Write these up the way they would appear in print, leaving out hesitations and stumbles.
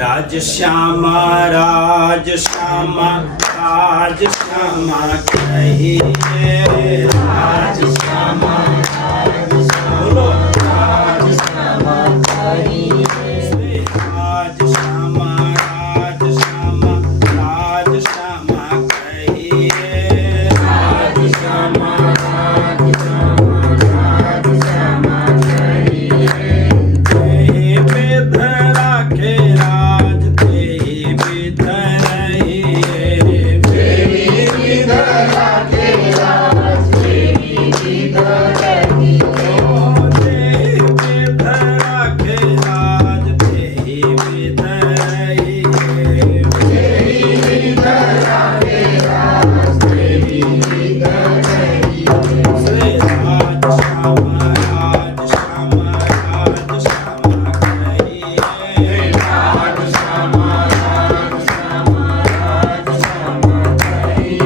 राज श्यामा राज श्यामा राज श्यामा कहिए राज श्यामा बोलो राज श्यामा कहिए राज श्यामा राज श्यामा राज श्यामा कहिए राज श्यामा राज श्यामा राज श्यामा कहिए विध राखे राज तेहि विध रहिए विध राखे राज तेहि विध रहिए विध राखे राज तेहि विध रहिए विध राखे राज तेहि विध रहिए श्री राज श्यामा राज श्यामा राज श्यामा कहिए राज श्यामा राज श्यामा राज श्यामा कहिए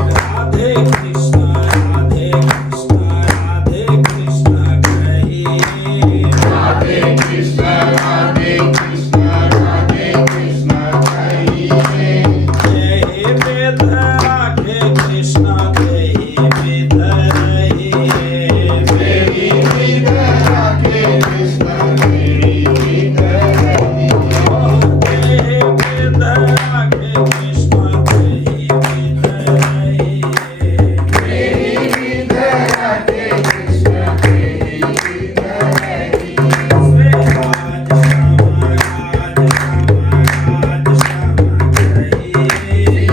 राधे कृष्ण राधे कृष्ण राधे कृष्ण कहिए राधे कृष्ण राधे कृष्ण राधे कृष्ण कहिए जय वेद राखे कृष्ण देहि विध रहिए देहि विध राखे कृष्ण देहि विध रहिए जय वेद राखे कृष्ण देहि विध रहिए देहि विध राखे कृष्ण देहि विध रहिए श्री राज श्यामा राज श्यामा राज श्यामा कहिए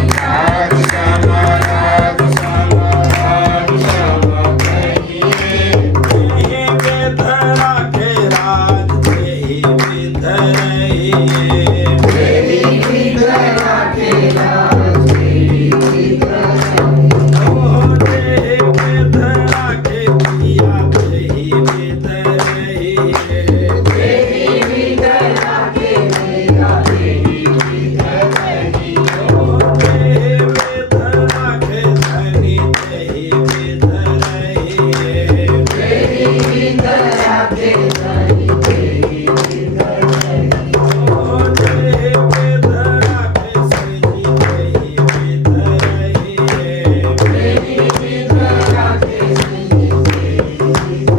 राज श्यामा राज श्यामा राज श्यामा कहिए तेहि विध राखे राज तेहि विध रहिए तेहि विध राखे राज तेहि विध रहिए तेहि विध राखे पिया तेहि विध रहिए तेहि विध राखे पिया तेहि विध रहिए तेहि विध राखे धनी तेहि विध रहिए तेहि विध राखे धनी तेहि विध रहिए तेहि विध राखे श्रीजी तेहि विध रहिए तेहि विध राखे श्रीजी तेहि विध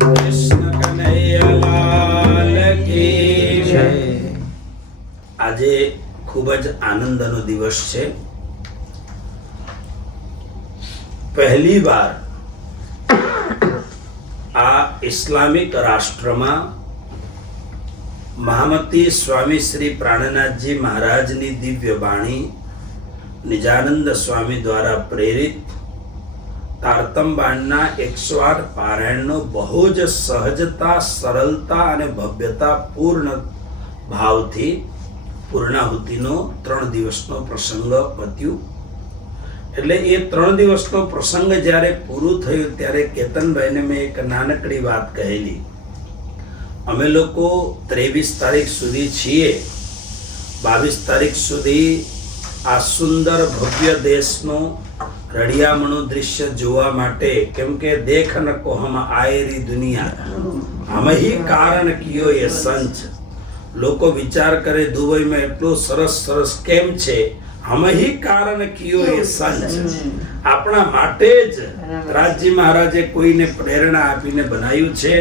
કૃષ્ણ કનૈયાલાલ કી જય. આજે ખૂબ જ આનંદનો દિવસ છે. પહેલી વાર આ ઇસ્લામિક રાષ્ટ્રમાં મહામતી સ્વામી શ્રી પ્રાણનાથજી મહારાજની દિવ્ય વાણી નિજાનંદ સ્વામી દ્વારા પ્રેરિત તારતંબાણના 108 પારાયણનો બહુ જ સહજતા, સરળતા અને ભવ્યતા પૂર્ણ ભાવથી પૂર્ણાહુતિનો 3 દિવસનો પ્રસંગ પત્યું. એટલે એ 3 દિવસનો પ્રસંગ જ્યારે પૂરું થયું ત્યારે કેતનભાઈને મેં એક નાનકડી વાત કહેલી. અમે લોકો 23 તારીખ સુધી છીએ. 22 તારીખ સુધી આ સુંદર ભવ્ય દેશનું રળિયામણું દૃશ્ય જોવા માટે, કેમ કે દેખ ન કો હમ આયરી દુનિયા હમ હી કારણ કિયો એ સંચ. લોકો વિચાર કરે દુબઈમાં એટલું સરસ સરસ કેમ છે, હમ હી કારણ કિયો એ સંચ. આપણા માટે જ રાજજી મહારાજે કોઈને પ્રેરણા આપીને બનાવ્યું છે.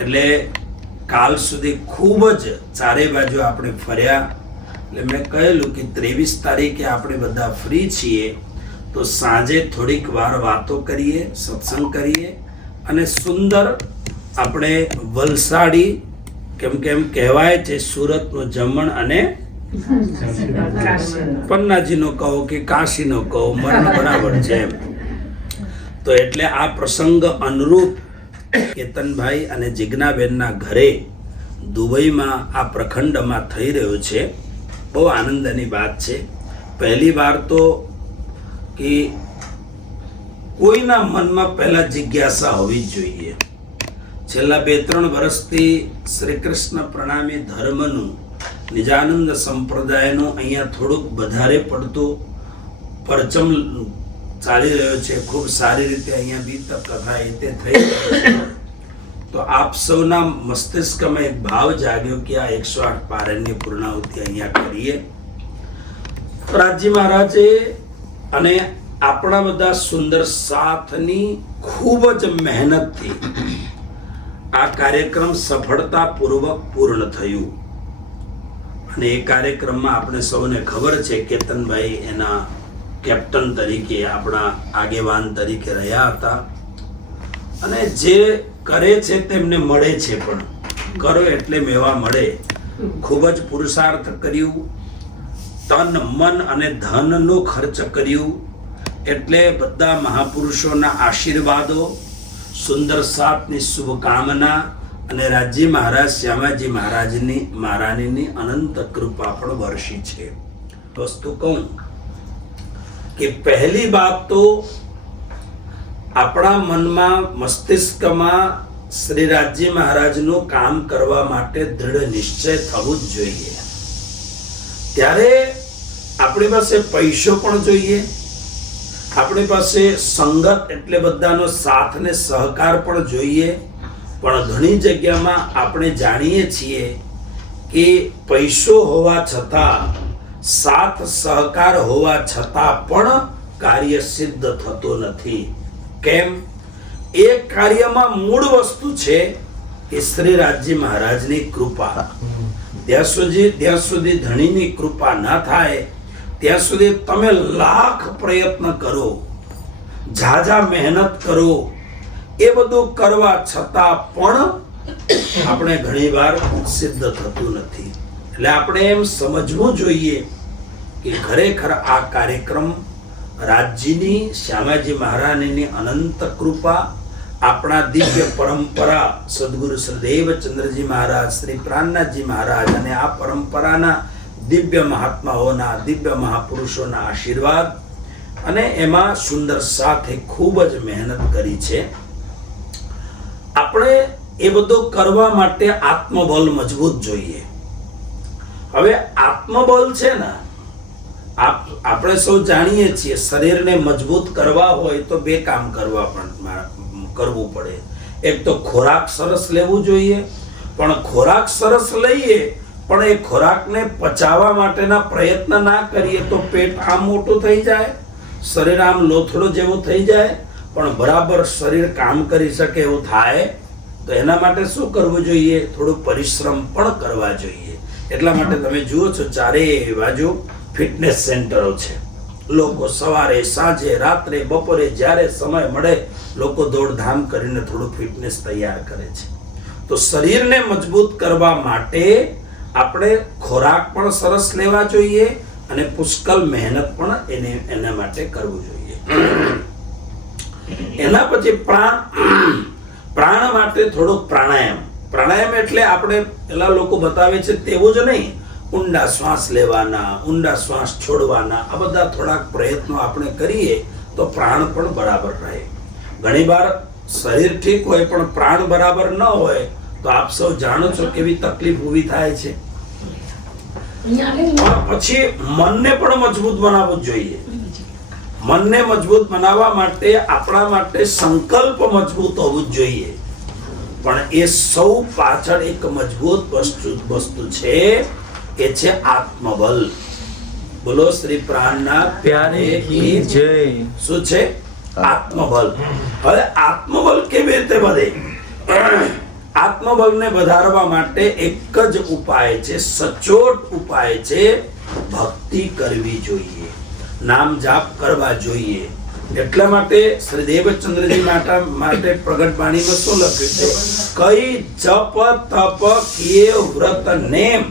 એટલે કાલ સુધી ખૂબ જ ચારે બાજુ આપણે ફર્યા. એટલે મેં કહેલું કે 23 તારીખે આપણે બધા ફ્રી છીએ તો સાંજે થોડીક વાર વાતો કરીએ, સત્સંગ કરીએ અને સુંદર આપણે વલસાડી, કેમ કેમ કહેવાય છે સુરતનો જમણ અને પન્નાજીનો કહો કે કાશીનો કહો, મન બરાબર છે એમ. તો એટલે આ પ્રસંગ અનુરૂપ કેતનભાઈ અને જિજ્ઞાબેનના ઘરે દુબઈમાં આ પ્રખંડમાં થઈ રહ્યો છે. બહુ આનંદની વાત છે. પહેલી વાર તો કે કોઈના મનમાં પહેલા જિજ્ઞાસા હોવી જોઈએ. છેલ્લા 2-3 વર્ષથી શ્રી કૃષ્ણ પ્રણામી ધર્મનું નિજાનંદ સંપ્રદાયનું અહીંયા થોડુંક વધારે પડતું પરચમ ચાલી રહ્યો છે. ખૂબ સારી રીતે અહીંયા બી કથા એ તે થઈ રહી છે. તો આપ સૌના મસ્તિષ્કમાં એક ભાવ જાગ્યો કે આ 108 પારાયણની પૂર્ણાહુતિ અહીંયા કરીએ. રાજજી મહારાજે અને આપણા બધા સુંદર સાથની ખૂબ જ મહેનતથી આ કાર્યક્રમ સફળતાપૂર્વક પૂર્ણ થયું. અને એ કાર્યક્રમમાં આપણે સૌને ખબર છે કેતનભાઈ એના કેપ્ટન તરીકે આપણા આગેવાન તરીકે રહ્યા હતા. અને જે કરે છે તેમને મળે છે, પણ કરો એટલે મેવા મળે. ખૂબ જ પુરુષાર્થ કર્યું, તન મન અને ધનનો ખર્ચ કર્યું. એટલે બધા મહાપુરુષોના આશીર્વાદો, સુંદર સાથની શુભકામના અને રાજજી મહારાજ શ્યામાજી મહારાણીની અનંત કૃપા પણ વર્ષી છે. વસ્તુ કહું કે પહેલી બાત તો આપણા મનમાં મસ્તિષ્કમાં શ્રી રાજજી મહારાજનું કામ કરવા માટે દૃઢ નિશ્ચય થવું જ જોઈએ. ત્યારે આપણી પાસે પૈસો પણ જોઈએ, આપણી પાસે સંગત એટલે બધાનો સાથ ને સહકાર પણ જોઈએ. પણ ઘણી જગ્યામાં આપણે જાણીએ છીએ કે પૈસો હોવા છતાં, સાથ સહકાર હોવા છતાં પણ કાર્ય સિદ્ધ થતું નથી. કેમ? એ કાર્યમાં મૂળ વસ્તુ છે કે શ્રી રાજજી મહારાજની કૃપા. જ્યાં સુધી ધણીની કૃપા ના થાય ત્યાં સુધી તમે લાખ પ્રયત્ન કરો, ઝાઝા મહેનત કરો, એ બધું કરવા છતાં પણ આપણે ઘણીવાર સિદ્ધ થતું નથી. એટલે આપણે એમ સમજવું જોઈએ કે ખરેખર આ કાર્યક્રમ રાજજીની શ્યામાજી મહારાણીની અનંત કૃપા, આપણા દિવ્ય પરંપરા સદગુરુ શ્રીદેવ ચંદ્રજી મહારાજ, શ્રી પ્રાણનાથજી મહારાજ અને આ પરંપરાના દિવ્ય મહાત્માઓના, દિવ્ય મહાપુરુષોના આશીર્વાદ અને એમાં સુંદર સાથે ખૂબ જ મહેનત કરી છે. આપણે એ બધું કરવા માટે આત્મબળ મજબૂત જોઈએ. હવે આત્મબળ છે ને, આપણે સૌ જાણીએ છીએ શરીરને મજબૂત કરવા હોય તો 2 કામ કરવું પડે. એક તો ખોરાક સરસ લેવું જોઈએ, પણ ખોરાક સરસ લઈએ પણ એ ખોરાકને પચાવવા માટેના પ્રયત્ન ના કરીએ તો પેટ આમ મોટું થઈ જાય, શરીર આમ લોથડો જેવું થઈ જાય, પણ બરાબર શરીર કામ કરી શકે એવું થાય. તો એના માટે શું કરવું જોઈએ? થોડું પરિશ્રમ પણ કરવા જોઈએ. એટલા માટે તમે જુઓ છો ચારે બાજુ ફિટનેસ સેન્ટરો છે. લોકો સવારે, સાંજે, રાત્રે, બપોરે જ્યારે સમય મળે લોકો દોડધામ કરીને થોડું ફિટનેસ તૈયાર કરે છે. તો શરીરને મજબૂત કરવા માટે આપણે ખોરાક પણ સરસ લેવા જોઈએ અને પુષ્કળ મહેનત પણ એના માટે કરવું જોઈએ. એના પછી પ્રાણ માટે થોડું પ્રાણાયામ એટલે આપણે પેલા લોકો બતાવે છે તેવું જ નહીં, ઊંડા શ્વાસ લેવાના, ઊંડા શ્વાસ છોડવાના, આ બધા થોડાક પ્રયત્નો આપણે કરીએ તો પ્રાણ પણ બરાબર રહે. ઘણીવાર શરીર ઠીક હોય પણ પ્રાણ બરાબર ન હોય તો આપ સૌ જાણો છો કેવી તકલીફ ઊભી થાય છે. પછી મનને પણ મજબૂત બનાવવું જોઈએ. મનને મજબૂત બનાવવા માટે આપણા માટે સંકલ્પ મજબૂત હોવું જોઈએ. પણ એ સૌ પાછળ એક મજબૂત વસ્તુ છે, એ છે આત્મબલ. બોલો શ્રી પ્રાણનાથ પ્યારે કી જય. શું છે? આત્મબલ. હવે આત્મબલ કેવી રીતે વધે? આત્મબળને વધારવા માટે એક જ ઉપાય છે, સચોટ ઉપાય છે, ભક્તિ કરવી જોઈએ, નામ જાપ કરવા જોઈએ. એટલા માટે શ્રી દેવચંદ્રજી માટે પ્રગટ વાણીમાં શું લખ્યું છે? કઈ જપ તપ કિયે વ્રત નેમ,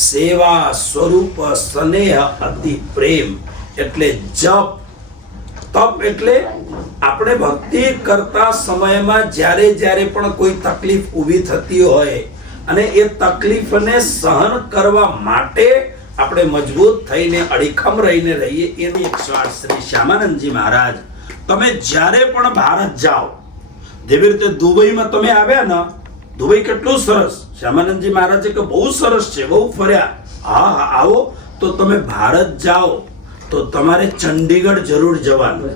સેવા સ્વરૂપ સ્નેહ અતિ પ્રેમ. એટલે જપ, તપ એટલે આપણે ભક્તિ કરતા સમયમાં જ્યારે પણ કોઈ તકલીફ ઊભી થતી હોય અને એ તકલીફને સહન કરવા માટે આપણે મજબૂત થઈને અડીખમ રહીને રહીએ. એની 108 શ્રી શ્યામાનંદજી મહારાજ, તમે જ્યારે પણ ભારત જાઓ, જેવી રીતે દુબઈમાં તમે આવ્યા ને, દુબઈ કેટલું સરસ, શ્યામાનંદજી મહારાજે કે બહુ સરસ છે, બહુ ફર્યા. હા હા, આવો તો તમે ભારત જાઓ તો તમારે ચંડીગઢ જરૂર જવાનું.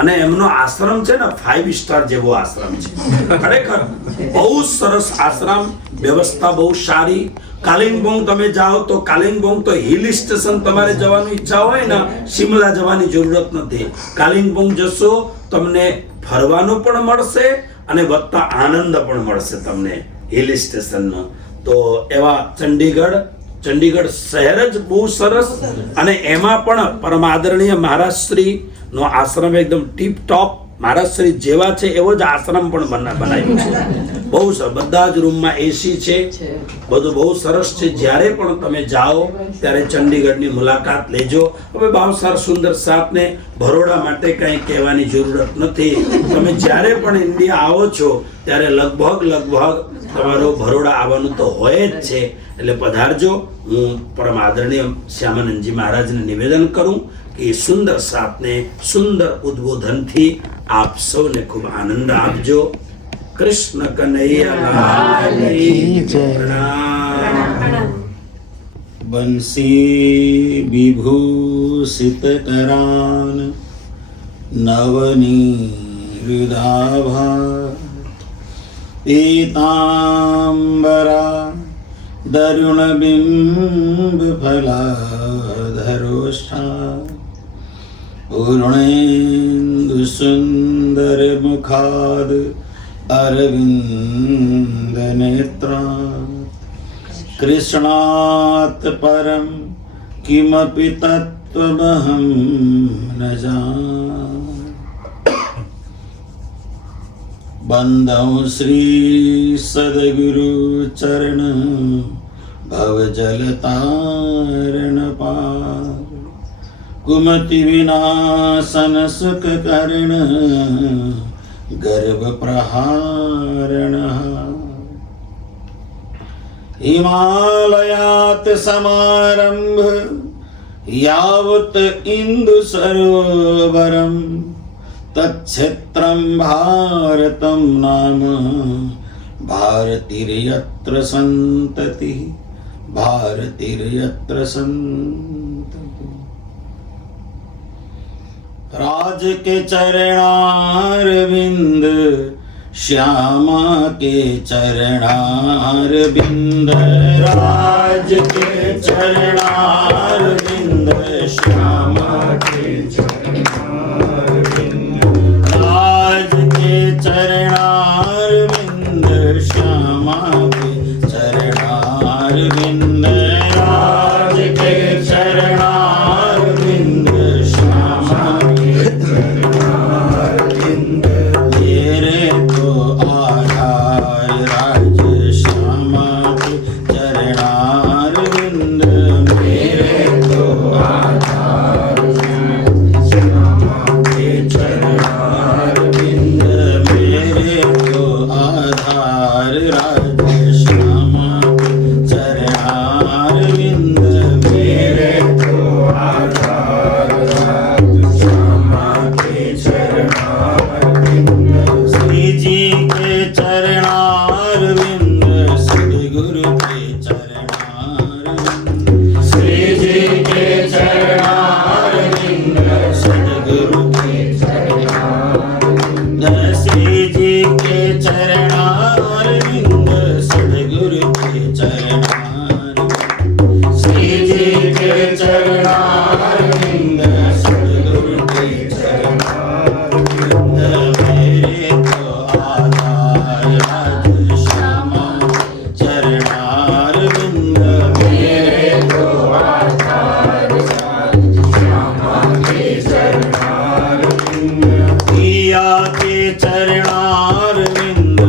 અને એમનો આશ્રમ છે ને 5 સ્ટાર જેવો આશ્રમ છે, ખરેખર બહુ સરસ આશ્રમ, વ્યવસ્થા બહુ સારી. કાલિંગબોંગ તમે જાઓ તો કાલિંગબોંગ તો હિલ સ્ટેશન, તમારે જવાની ઈચ્છા હોય ને, શિમલા જવાની જરૂરત નથી. કાલિંગબોંગ જશો તમને ફરવાનું પણ મળશે અને વધતા આનંદ પણ મળશે તમને હિલ સ્ટેશનનો. તો એવા ચંડીગઢ શહેર જ બહુ સરસ. અને એમાં પણ પરમ આદરણીય મહારાજ શ્રી નો આશ્રમ એકદમ ટીપ ટોપ, મહારાજ શ્રી જેવા છે એવો જ આશ્રમ પણ બનાવ્યો છે. બહુ સરસ, બધા જ રૂમમાં એસી છે, બધું બહુ સરસ છે. જ્યારે પણ તમે જાઓ ત્યારે ચંડીગઢની મુલાકાત લેજો. હવે ભાવસાર સુંદર સાતને બરોડા માટે કંઈ કહેવાની જરૂરત નથી. તમે જ્યારે પણ ઇન્ડિયા આવો છો ત્યારે લગભગ તમારો બરોડા આવવાનું તો હોય જ છે. એટલે પધારજો. હું પરમ આદરણીય શ્યામાનંદજી મહારાજને નિવેદન કરું કે સુંદર સાતને સુંદર ઉદ્બોધનથી આપ સૌને ખૂબ આનંદ આપજો. કૃષ્ણ કનૈયા પ્રણામ. બંસી વિભૂષિત करान नवनीरुदाभा पीताम्बरा दरुणबिम्ब फलाधरोष्ठा पूर्णेन्दु सुंदर मुखाद अरविंद नेत्रा कृष्णात् परम किमपि तत्त्वमहं न जाने. बंदौ श्री सद्गुरु चरण भवजलतारण पार कुमति विनाशन सुख करण गर्भ प्रहारण. हिमालयात् समारंभ यावत् इंदु सरोवरम तच्छेत्रं भारतं नाम भारतिर्यत्र संतति भारतिर्यत्र संतति. राज के चरणारविंद श्यामा के चरणारविंद राज के चरणारविंद श्यामा के चरणारविंद राज के चरणारविंद श्यामा के चरणारविंद राज के चरणारविंद श्यामा के चरणारविंद. तेरे तो आधार राज श्यामा के चरणारविंद मेरे तो आधार श्यामा के चरणारविंद मेरे तो आधार राज श्यामा के चरणारविंद मेरे तो आधार राज श्यामा के चरणारविंद. श्री जी के चरणारविंद सद्गुरु के चरणारविंद श्री जी के चरणारविंद सद्गुरु के चरणारविंद श्री जी के चरणारविंद सद्गुरु के चरणारविंद श्री जी के चरणारविंद सद्गुरु के चरणारविंद. मेरे तो आधार राज श्यामा चरणारविंद मेरे तो आधार राज श्यामा के चरणारविंद. पिया के चरणारविंद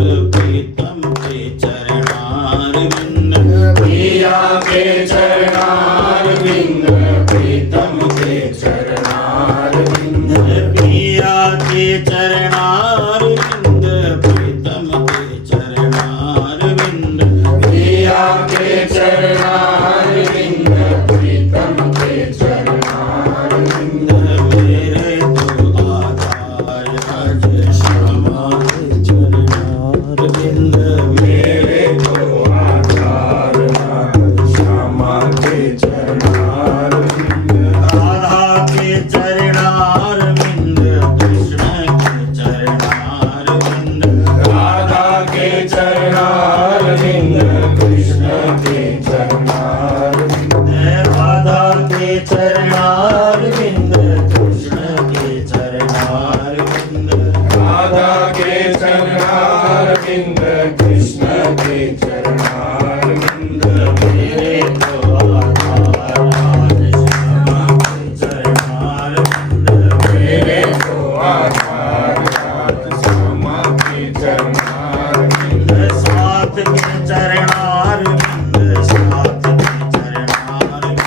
चरणारविंद कृष्ण के चरणारविंद मेरे तो आधार राधे श्यामा के चरणारविंद मेरे तो आधार राधे श्यामा के चरणारविंद साथ के चरणारविंद साथ के चरणारविंद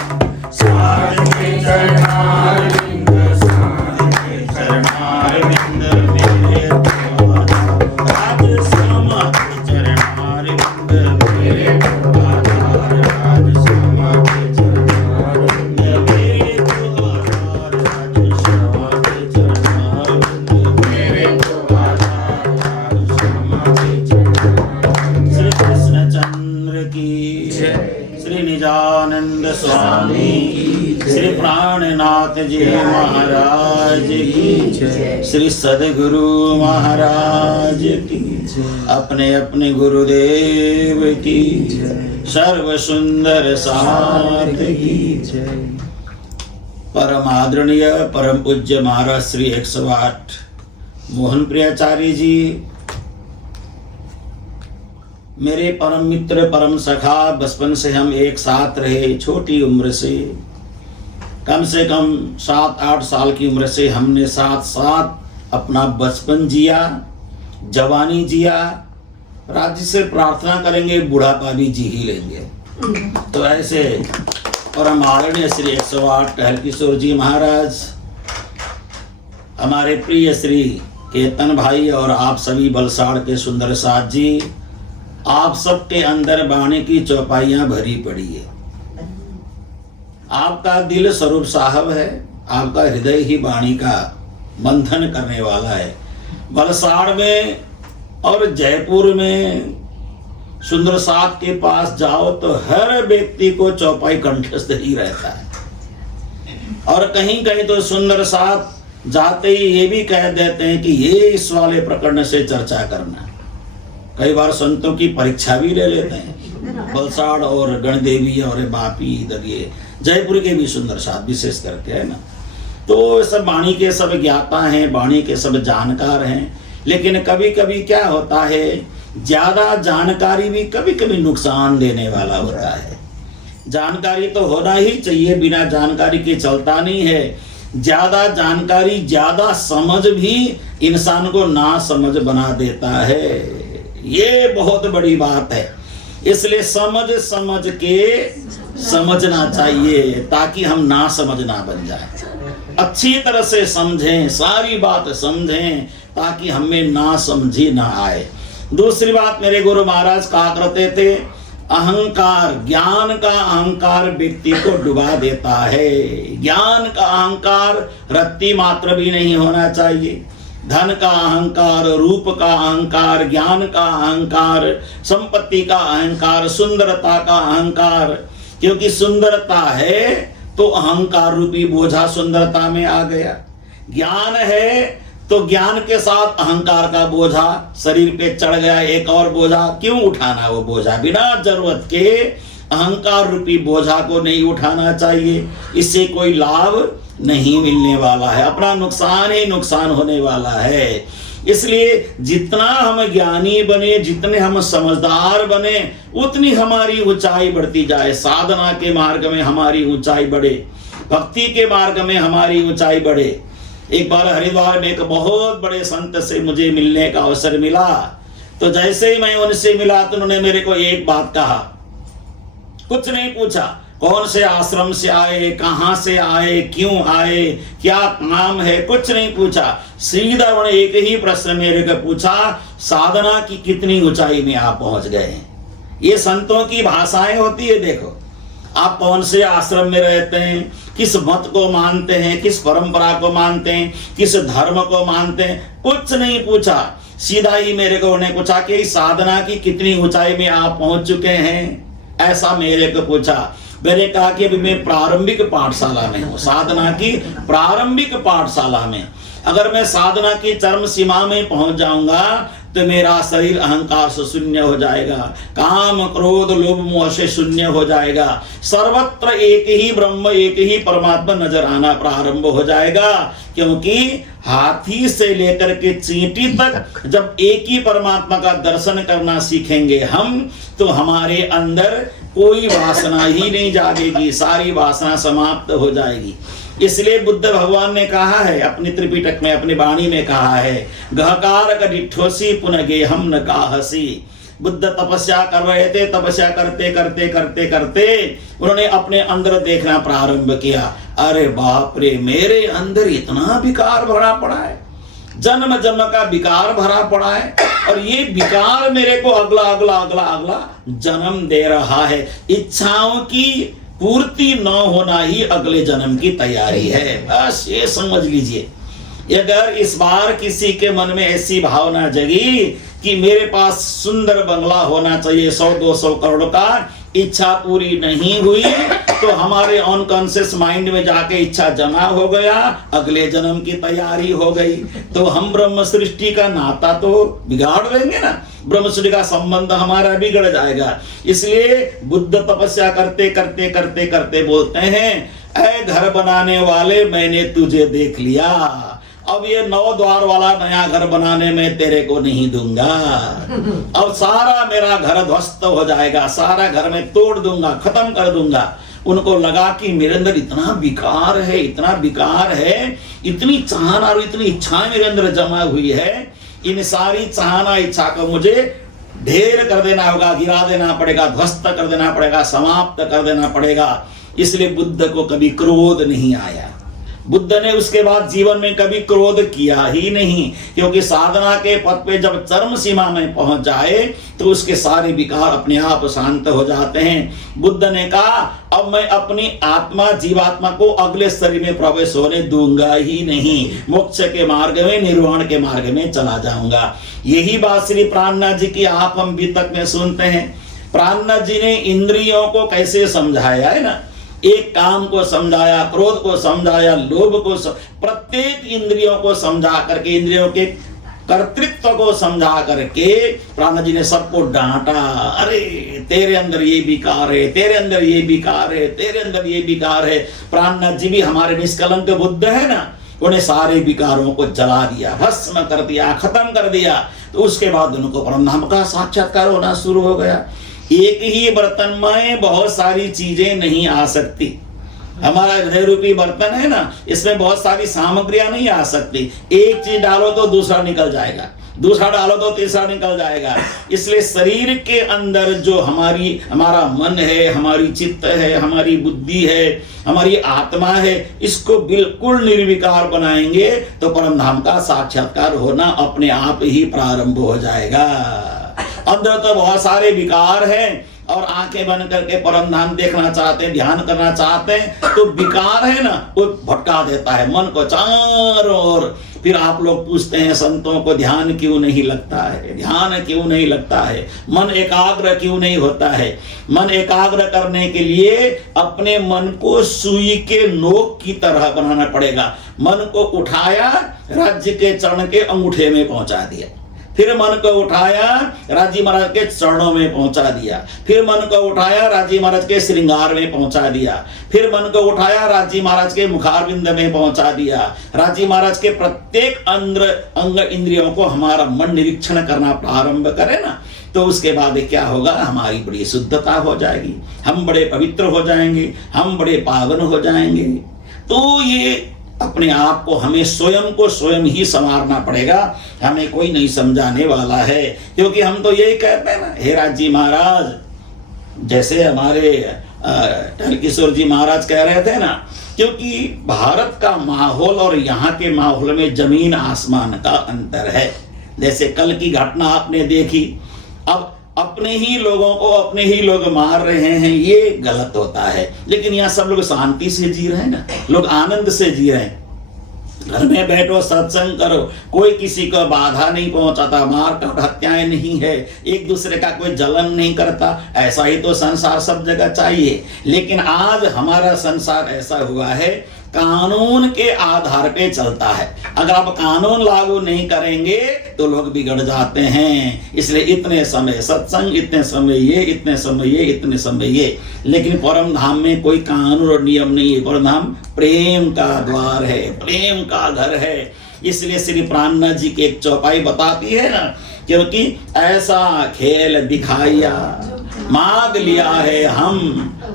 साथ के चरणारविंद साथ के चरणारविंद मेरे तो आधार राधे श्यामा के चरणारविंद मेरे तो आधार राधे श्यामा के चरणारविंद मेरे तो आधार राधे श्यामा के चरणारविंद मेरे तो आधार राधे श्यामा के चरणारविंद श्री कृष्णचंद्र की जय श्री निजानंद स्वामी श्री प्राणनाथ जी महाराज की जय श्री सदगुरु महाराज की अपने अपने गुरुदेव की सर्व सुंदर साथ की परम आदरणीय परम पूज्य महाराज श्री 108 मोहन प्रियाचार्य जी, मेरे परम मित्र परम सखा, बचपन से हम एक साथ रहे। छोटी उम्र से कम 7-8 साल की उम्र से हमने साथ साथ अपना बचपन जिया, जवानी जिया। राज्य से प्रार्थना करेंगे बुढ़ापा भी जी ही लेंगे। तो ऐसे परम आदरणीय श्री 108 टहल किशोर जी महाराज, हमारे प्रिय श्री केतन भाई और आप सभी बलसाड़ के सुंदर साथ जी, आप सबके अंदर वाणी की चौपाइयां भरी पड़ी है। आपका दिल स्वरूप साहब है, आपका हृदय ही वाणी का मंथन करने वाला है। बलसाड़ में और जयपुर में सुंदर साथ के पास जाओ तो हर व्यक्ति को चौपाई कंठस्थ ही रहता है। और कहीं कहीं तो सुंदर साथ जाते ही ये भी कह देते हैं कि ये इस वाले प्रकरण से चर्चा करना। कई बार संतों की परीक्षा भी ले लेते हैं। बलसाड़ और गणदेवी और बापी इधर ये जयपुर के भी सुंदर साथ विशेष करके है ना। तो सब वाणी के सब ज्ञाता हैं, वाणी के सब जानकार हैं। लेकिन कभी कभी क्या होता है, ज्यादा जानकारी भी कभी कभी नुकसान देने वाला होता है। जानकारी तो होना ही चाहिए, बिना जानकारी के चलता नहीं है। ज्यादा जानकारी, ज्यादा समझ भी इंसान को ना समझ बना देता है। ये बहुत बड़ी बात है। इसलिए समझ समझ के समझना चाहिए ताकि हम ना समझ ना बन जाए। अच्छी तरह से समझें, सारी बात समझें ताकि हमें ना समझी ना आए। दूसरी बात, मेरे गुरु महाराज कहा करते थे, अहंकार, ज्ञान का अहंकार व्यक्ति को डुबा देता है। ज्ञान का अहंकार रत्ती मात्र भी नहीं होना चाहिए। धन का अहंकार, रूप का अहंकार, ज्ञान का अहंकार, संपत्ति का अहंकार, सुंदरता का अहंकार। क्योंकि सुंदरता है तो अहंकार रूपी बोझा सुंदरता में आ गया। ज्ञान है तो ज्ञान के साथ अहंकार का बोझा शरीर पे चढ़ गया। एक और बोझा क्यों उठाना? वो बोझा बिना जरूरत के अहंकार रूपी बोझा को नहीं उठाना चाहिए। इससे कोई लाभ नहीं मिलने वाला है, अपना नुकसान ही नुकसान होने वाला है। इसलिए जितना हम ज्ञानी बने, जितने हम समझदार बने, उतनी हमारी ऊंचाई बढ़ती जाए। साधना के मार्ग में हमारी ऊंचाई बढ़े, भक्ति के मार्ग में हमारी ऊंचाई बढ़े। एक बार हरिद्वार में एक बहुत बड़े संत से मुझे मिलने का अवसर मिला। तो जैसे ही मैं उनसे मिला तो उन्होंने मेरे को एक बात कहा, कुछ नहीं पूछा, कौन से आश्रम से आए, कहां से आए, क्यों आए, क्या नाम है, कुछ नहीं पूछा। सीधा उन्होंने एक ही प्रश्न मेरे को पूछा, साधना की कितनी ऊंचाई में आप पहुंच गए हैं। ये संतों की भाषाएं होती है। देखो, आप कौन से आश्रम में रहते हैं, किस मत को मानते हैं, किस परंपरा को मानते हैं, किस धर्म को मानते हैं, कुछ नहीं पूछा। सीधा ही मेरे को उन्हें पूछा कि साधना की कितनी ऊंचाई में आप पहुंच चुके हैं, ऐसा मेरे को पूछा। मैंने कहा कि अभी मैं प्रारंभिक पाठशाला में हूँ, साधना की प्रारंभिक पाठशाला में। अगर मैं साधना की चरम सीमा में पहुंच जाऊंगा तो मेरा शरीर अहंकार से शून्य हो जाएगा, काम क्रोध लोभ मोह से शून्य हो जाएगा, सर्वत्र एक ही ब्रह्म एक ही परमात्मा नजर आना प्रारंभ हो जाएगा। क्योंकि हाथी से लेकर के चींटी तक जब एक ही परमात्मा का दर्शन करना सीखेंगे हम, तो हमारे अंदर कोई वासना ही नहीं जागेगी, सारी वासना समाप्त हो जाएगी। इसलिए बुद्ध भगवान ने कहा है अपनी त्रिपिटक में, अपनी वाणी में कहा है, गहकार डिठोसी पुनः गेहम न काहसी। बुद्ध तपस्या कर रहे थे, तपस्या करते करते करते करते उन्होंने अपने अंदर देखना प्रारंभ किया। अरे बाप रे, मेरे अंदर इतना विकार भरा पड़ा है, जन्म जन्म का विकार भरा पड़ा है, और ये विकार मेरे को अगला अगला अगला अगला जन्म दे रहा है। इच्छाओं की पूर्ति न होना ही अगले जन्म की तैयारी है, बस ये समझ लीजिए। अगर इस बार किसी के मन में ऐसी भावना जगी कि मेरे पास सुंदर बंगला होना चाहिए 100-200 करोड़ का, इच्छा पूरी नहीं हुई तो हमारे अनकॉन्शियस माइंड में जाके इच्छा जमा हो गया, अगले जन्म की तैयारी हो गई, तो हम ब्रह्म सृष्टि का नाता तो बिगाड़ देंगे ना, ब्रह्म सृष्टि का संबंध हमारा बिगड़ जाएगा। इसलिए बुद्ध तपस्या करते करते करते करते बोलते हैं, ऐ घर बनाने वाले मैंने तुझे देख लिया, अब ये 9 द्वार वाला नया घर बनाने में तेरे को नहीं दूंगा, अब सारा मेरा घर ध्वस्त हो जाएगा, सारा घर में तोड़ दूंगा, खत्म कर दूंगा। उनको लगा कि मेरे अंदर इतना विकार है, इतना विकार है, इतनी चाहना और इतनी इच्छाएं मेरे अंदर जमा हुई है, इन सारी चाहना इच्छा को मुझे ढेर कर देना होगा, गिरा देना पड़ेगा, ध्वस्त कर देना पड़ेगा, समाप्त कर देना पड़ेगा। इसलिए बुद्ध को कभी क्रोध नहीं आया, बुद्ध ने उसके बाद जीवन में कभी क्रोध किया ही नहीं, क्योंकि साधना के पथ पे जब चरम सीमा में पहुंच जाए तो उसके सारे विकार अपने आप शांत हो जाते हैं। बुद्ध ने कहा, अब मैं अपनी आत्मा जीवात्मा को अगले शरीर में प्रवेश होने दूंगा ही नहीं, मोक्ष के मार्ग में, निर्वाण के मार्ग में चला जाऊंगा। यही बात श्री प्राणनाथ जी की आप हम भी तक में सुनते हैं। प्राणनाथ जी ने इंद्रियों को कैसे समझाया है ना, एक काम को समझाया, क्रोध को समझाया, लोभ को प्रत्येक इंद्रियों को समझा करके, इंद्रियों के कर्तृत्व को समझा करके प्राणनाथ जी ने सबको डांटा। अरे तेरे अंदर ये विकार है, तेरे अंदर ये विकार है, तेरे अंदर ये विकार है। प्राणनाथ जी भी हमारे निष्कलंक बुद्ध है ना, उन्हें सारे विकारों को जला दिया, भस्म कर दिया, खत्म कर दिया। तो उसके बाद उनको परमधाम का साक्षात्कार होना शुरू हो गया। एक ही बर्तन में बहुत सारी चीजें नहीं आ सकती। हमारा हृदय रूपी बर्तन है ना, इसमें बहुत सारी सामग्रियां नहीं आ सकती। एक चीज डालो तो दूसरा निकल जाएगा, दूसरा डालो तो तीसरा निकल जाएगा। इसलिए शरीर के अंदर जो हमारा मन है, हमारी चित्त है, हमारी बुद्धि है, हमारी आत्मा है, इसको बिल्कुल निर्विकार बनाएंगे तो परमधाम का साक्षात्कार होना अपने आप ही प्रारंभ हो जाएगा। अंदर तो बहुत सारे विकार हैं और आंखें बंद करके परमधाम देखना चाहते हैं, ध्यान करना चाहते हैं, तो विकार है ना, वो भटका देता है मन को चारों ओर। फिर आप लोग पूछते हैं संतों को ध्यान क्यों नहीं लगता है, ध्यान क्यों नहीं लगता है, मन एकाग्र क्यों नहीं होता है। मन एकाग्र करने के लिए अपने मन को सुई के नोक की तरह बनाना पड़ेगा। मन को उठाया, राज्य के चरण के अंगूठे में पहुंचा दिया, फिर मन को उठाया, राजी महाराज के चरणों में पहुंचा दिया, फिर मन को उठाया, राजी महाराज के श्रृंगार में पहुंचा दिया, फिर मन को उठाया, राजी महाराज के मुखारविंद में पहुंचा दिया। राजी महाराज के प्रत्येक अंग इंद्रियों को हमारा मन निरीक्षण करना प्रारंभ करे ना, तो उसके बाद क्या होगा, हमारी बड़ी शुद्धता हो जाएगी, हम बड़े पवित्र हो जाएंगे, हम बड़े पावन हो जाएंगे। तो ये अपने आप को हमें स्वयं को स्वयं ही संवारना पड़ेगा, हमें कोई नहीं समझाने वाला है। क्योंकि हम तो यही कहते हैं ना, हे राजी महाराज, जैसे हमारे किशोर जी महाराज कह रहे थे ना, क्योंकि भारत का माहौल और यहाँ के माहौल में जमीन आसमान का अंतर है। जैसे कल की घटना आपने देखी, अब अपने ही लोगों को अपने ही लोग मार रहे हैं, ये गलत होता है। लेकिन यहाँ सब लोग शांति से जी रहे हैं ना, लोग आनंद से जी रहे हैं। घर में बैठो, सत्संग करो, कोई किसी को बाधा नहीं पहुंचाता, मार हत्याएं नहीं है, एक दूसरे का कोई जलन नहीं करता। ऐसा ही तो संसार सब जगह चाहिए। लेकिन आज हमारा संसार ऐसा हुआ है कानून के आधार पे चलता है। अगर आप कानून लागू नहीं करेंगे तो लोग बिगड़ जाते हैं। इसलिए इतने समय सत्संग, इतने समय ये, इतने समय ये, इतने समय ये। लेकिन परम धाम में कोई कानून और नियम नहीं है। परम धाम प्रेम का द्वार है, प्रेम का घर है। इसलिए श्री प्राणनाथ जी की एक चौपाई बताती है ना, क्योंकि ऐसा खेल दिखाया मांग लिया है हम,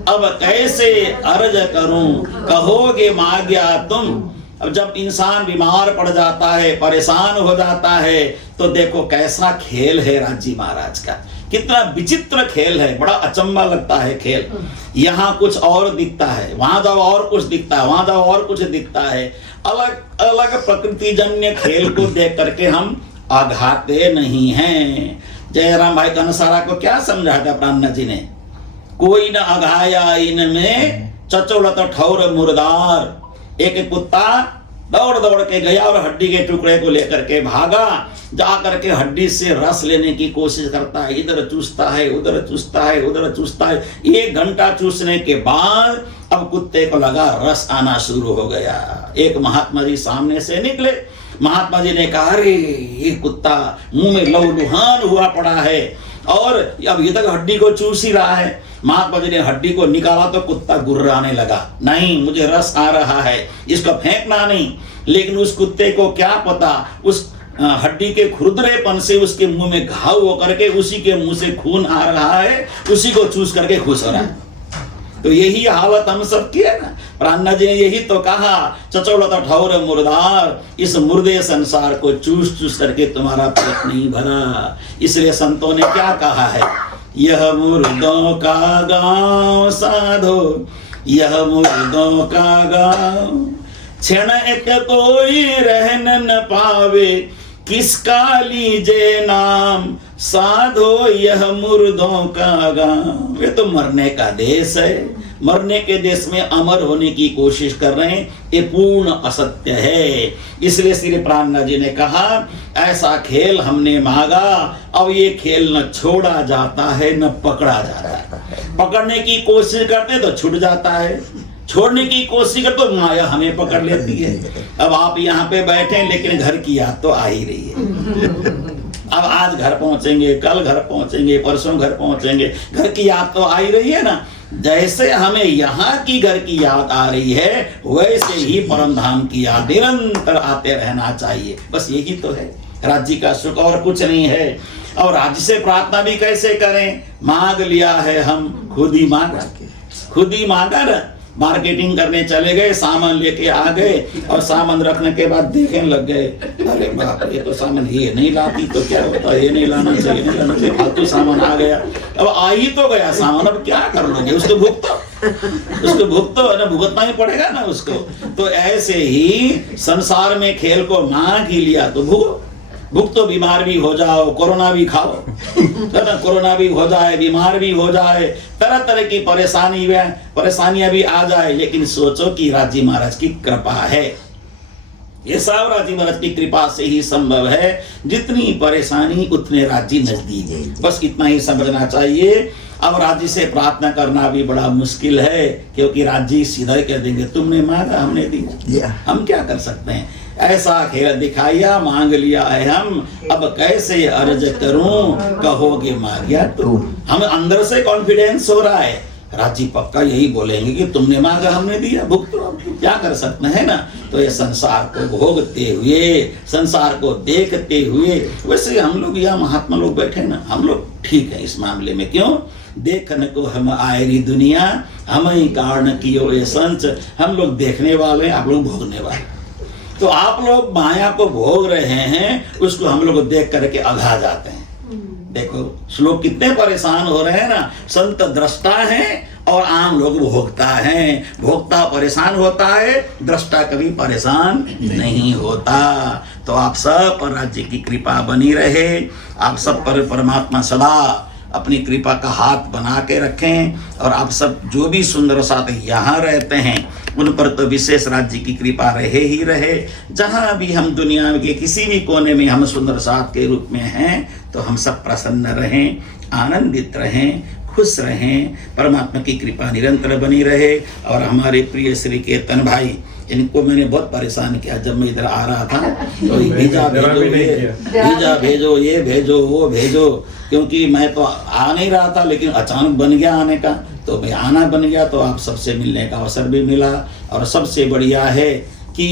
अब कैसे अर्ज करूं, कहोगे मांग्या तुम। अब जब इंसान बीमार पड़ जाता है, परेशान हो जाता है, तो देखो कैसा खेल है राजी महाराज का, कितना विचित्र खेल है। बड़ा अचंभा लगता है खेल। यहाँ कुछ और दिखता है, वहां जाओ और कुछ दिखता है, वहां जाओ और कुछ दिखता है। अलग अलग प्रकृति जन्य खेल को देख करके हम आघाते नहीं हैं। जयराम भाई कनसारा को क्या समझाया था प्राणनाथ जी ने? कोई न अघाया इनमें चचोलत ठौर मुर्दार। एक कुत्ता दौड़ दौड़ के गया और हड्डी के टुकड़े को लेकर के भागा। जा करके हड्डी से रस लेने की कोशिश करता है, इधर चूसता है, उधर चूसता है, उधर चूसता है। 1 घंटा चूसने के बाद अब कुत्ते को लगा रस आना शुरू हो गया। एक महात्मा जी सामने से निकले। महात्मा जी ने कहा, अरे ये कुत्ता मुंह में लहूलुहान हुआ पड़ा है और अब ये तक हड्डी को चूस ही रहा है। महात्मा जी ने हड्डी को निकाला तो कुत्ता गुर्राने लगा, नहीं मुझे रस आ रहा है, इसको फेंकना नहीं। लेकिन उस कुत्ते को क्या पता, उस हड्डी के खुरदरेपन से उसके मुंह में घाव होकर के उसी के मुंह से खून आ रहा है, उसी को चूस करके खुश हो रहा है। तो यही हालत हम सब की है ना। प्राणनाथ जी ने यही तो कहा, चचौलता ठौर मुर्दार, इस मुर्दे संसार को चूस चूस करके तुम्हारा पेट नहीं भरा। इसलिए संतों ने क्या कहा है, यह मुर्दों का गांव साधो, यह मुर्दों का गांव, क्षण एक कोई रहन न पावे, किसका लीजे नाम, साधो यह मुर्दों का गांव। ये तो मरने का देश है, मरने के देश में अमर होने की कोशिश कर रहे हैं, ये पूर्ण असत्य है। इसलिए श्री प्राणनाथ जी ने कहा, ऐसा खेल हमने मांगा, अब ये खेल न छोड़ा जाता है न पकड़ा जाता है। पकड़ने की कोशिश करते तो छूट जाता है, छोड़ने की कोशिश करते तो माया हमें पकड़ लेती है। अब आप यहाँ पे बैठे लेकिन घर की याद तो आ ही रही है। अब आज घर पहुंचेंगे, कल घर पहुंचेंगे, परसों घर पहुंचेंगे, घर की याद तो आ ही रही है ना। जैसे हमें यहाँ की घर की याद आ रही है, वैसे ही परम धाम की याद निरंतर आते रहना चाहिए। बस यही तो है राज्य का सुख, और कुछ नहीं है। और राज्य से प्रार्थना भी कैसे करें? मांग लिया है हम, खुद ही मांगा, खुद ही मांगा ना। मार्केटिंग करने चले गए, सामान लेके आ गए और सामान रखने के बाद देखने लग गए, अरे बाप रे, तो सामान ये नहीं लाती तो क्या होता, ये नहीं लाना चाहिए, नहीं लाना चाहिए, फालतू सामान आ गया। अब आ ही तो गया सामान, अब क्या कर लोगे? उसको भुगतो ना, भुगतना ही पड़ेगा ना उसको। तो ऐसे ही संसार में खेल को मांग ही लिया तो भुगतो, बीमार भी हो जाओ, कोरोना भी खाओ, कोरोना भी हो जाए, बीमार भी हो जाए, तरह तरह की परेशानियां भी आ जाए, लेकिन सोचो कि राजी महाराज की कृपा है। ये सब राजी महाराज की कृपा से ही संभव है। जितनी परेशानी उतने राजी नजदीक, बस इतना ही समझना चाहिए। अब राज्य से प्रार्थना करना भी बड़ा मुश्किल है, क्योंकि राज्य सीधा कह देंगे तुमने मांगा हमने दिया, हम क्या कर सकते हैं। ऐसा खेल दिखाया, मांग लिया है हम, अब कैसे अर्ज करूं, कहोगे मांगिया तुम। हम अंदर से कॉन्फिडेंस हो रहा है, राजी पक्का यही बोलेंगे कि तुमने मांगा हमने दिया, भुगतो, क्या कर सकते हैं ना। तो ये संसार को भोगते हुए, संसार को देखते हुए, वैसे हम लोग यहाँ महात्मा लोग बैठे ना, हम लोग ठीक है इस मामले में। क्यों? देखने को हम आएरी दुनिया, हम ही कारण कियो ये संच। हम लोग देखने वाले, आप लोग भोगने वाले। तो आप लोग माया को भोग रहे हैं, उसको हम लोग देख करके अघा जाते हैं। देखो लोग कितने परेशान हो रहे हैं ना। संत दृष्टा है और आम लोग भोगता है। भोगता परेशान होता है, दृष्टा कभी परेशान नहीं होता। तो आप सब पर राज्य की कृपा बनी रहे। आप सब पर परमात्मा सदा अपनी कृपा का हाथ बना के रखें। और आप सब जो भी सुंदर साथ यहाँ रहते हैं, उन पर तो विशेष राज्य की कृपा रहे ही रहे। जहाँ भी हम दुनिया के किसी भी कोने में हम सुंदर साथ के रूप में हैं, तो हम सब प्रसन्न रहें, आनंदित रहें, खुश रहें। परमात्मा की कृपा निरंतर बनी रहे। और हमारे प्रिय श्री कीर्तन भाई इनको मैंने बहुत परेशान किया जब मैं इधर आ रहा था। तो वीजा भेजो, वीजा भेजो, ये भेजो, वो भेजो, क्योंकि मैं तो आ नहीं रहा था, लेकिन अचानक बन गया आने का, तो मैं आना बन गया, तो आप सबसे मिलने का अवसर भी मिला। और सबसे बढ़िया है कि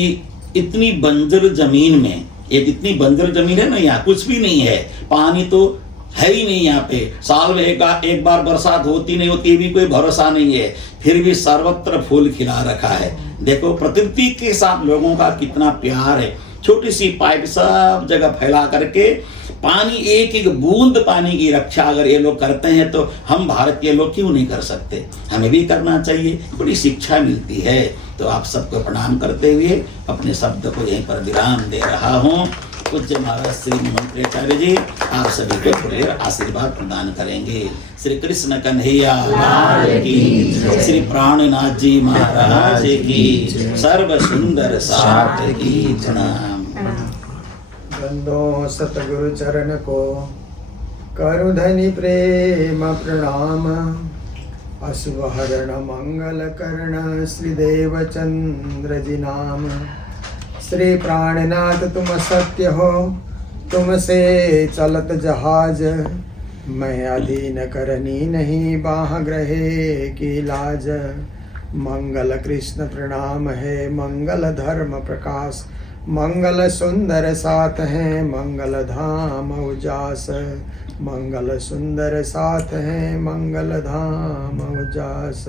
इतनी बंजर जमीन में, एक इतनी बंजर जमीन है ना, यहाँ कुछ भी नहीं है, पानी तो है ही नहीं यहाँ पे, साल में एक बार बरसात होती नहीं होती, भी कोई भरोसा नहीं है, फिर भी सर्वत्र फूल खिला रखा है। देखो प्रकृति के साथ लोगों का कितना प्यार है। छोटी सी पाइप सब जगह फैला करके पानी, एक एक बूंद पानी की रक्षा अगर ये लोग करते हैं तो हम भारतीय लोग क्यों नहीं कर सकते? हमें भी करना चाहिए, बड़ी शिक्षा मिलती है। तो आप सबको प्रणाम करते हुए अपने शब्द को यहीं पर विराम दे रहा हूँ। पूज्य महाराज श्री मंत्रेचार्य जी आप सभी को थोड़े आशीर्वाद प्रदान करेंगे। श्री कृष्ण कन्हैया लाल की, श्री प्राणनाथ जी महाराज की, सर्व सुंदर साथ की प्रणाम। बंदो सतगुरु चरण को करु धनि प्रेम प्रणाम। अशुभ हरण मंगल कर्ण श्री देव चंद्र जी नाम। श्री प्राणनाथ तुम सत्य हो, तुमसे चलत जहाज। मैं अधीन करनी नहीं, बाह ग्रहे की लाज। मंगल कृष्ण प्रणाम है, मंगल धर्म प्रकाश। मंगल सुंदर साथ हैं, मंगल धाम उजास। मंगल सुंदर साथ हैं, मंगल धाम उजास।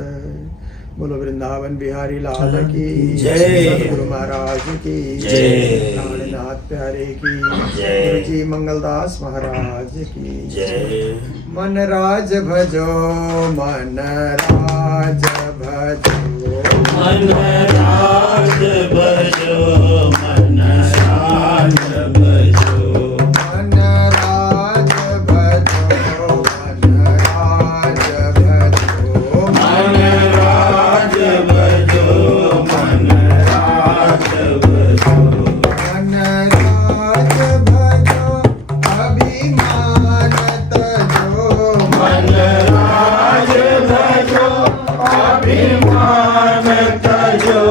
बोलो वृंदावन बिहारी लाल की जय। सतगुरु महाराज की जय। प्राणनाथ प्यारे की जय। गुरु जी मंगलदास महाराज की जय। मन राज भजो, मन राज भजो, मन राज भजो, मन राज भजो, मन राज भजो, मन राज भजो, मन राज भजो, मन राज भजो, मन राज भजो, अभिमान तजो, मन राज भजो, अभिमान तजो,